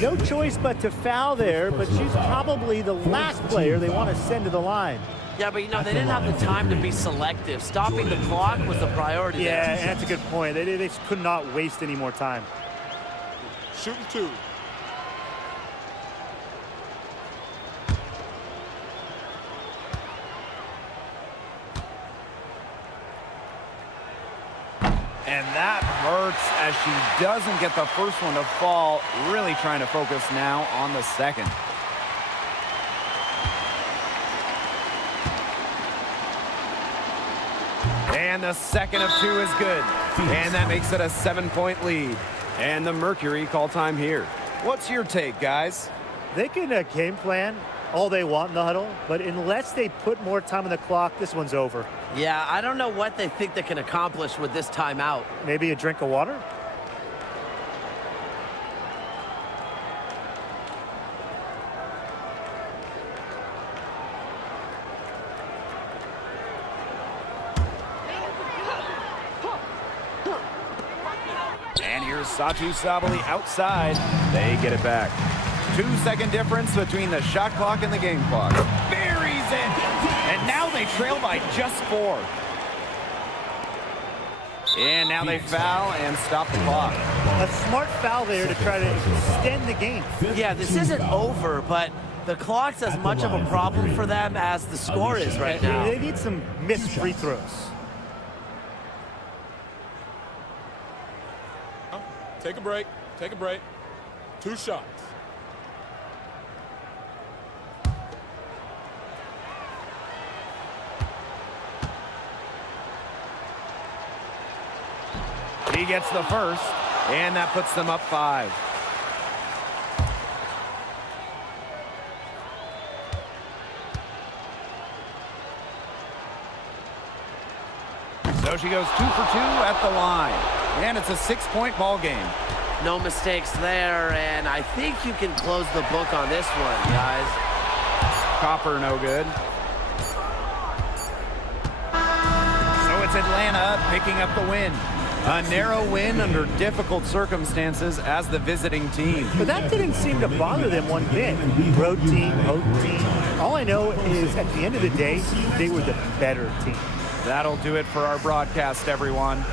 No choice but to foul there, but she's probably the last player they want to send to the line. Yeah, but, you know, they didn't have the time to be selective. Stopping the clock was the priority Yeah, there. and that's a good point. They just could not waste any more time. Shooting 2. And that hurts as she doesn't get the first one to fall. Really trying to focus now on the second. And the second of 2 is good. And that makes it a 7-point lead. And the Mercury call time here. What's your take, guys? They can game plan all they want in the huddle, but unless they put more time on the clock, this one's over. Yeah, I don't know what they think they can accomplish with this timeout. Maybe a drink of water? And here's Satu Sabali outside. They get it back. 2-second difference between the shot clock and the game clock. Buries it! And now they trail by just 4. And now they foul and stop the clock. A smart foul there to try to extend the game. Yeah, this isn't over, but the clock's as much of a problem for them as the score is right now. They need some missed free throws. Take a break. Take a break. 2 shots. He gets the first, and that puts them up 5. So she goes 2 for 2 at the line. And it's a 6-point ball game. No mistakes there, and I think you can close the book on this one, guys. Copper no good. So it's Atlanta picking up the win. A narrow win under difficult circumstances as the visiting team. But that didn't seem to bother them one bit. Road team, home team. All I know is at the end of the day, they were the better team. That'll do it for our broadcast, everyone.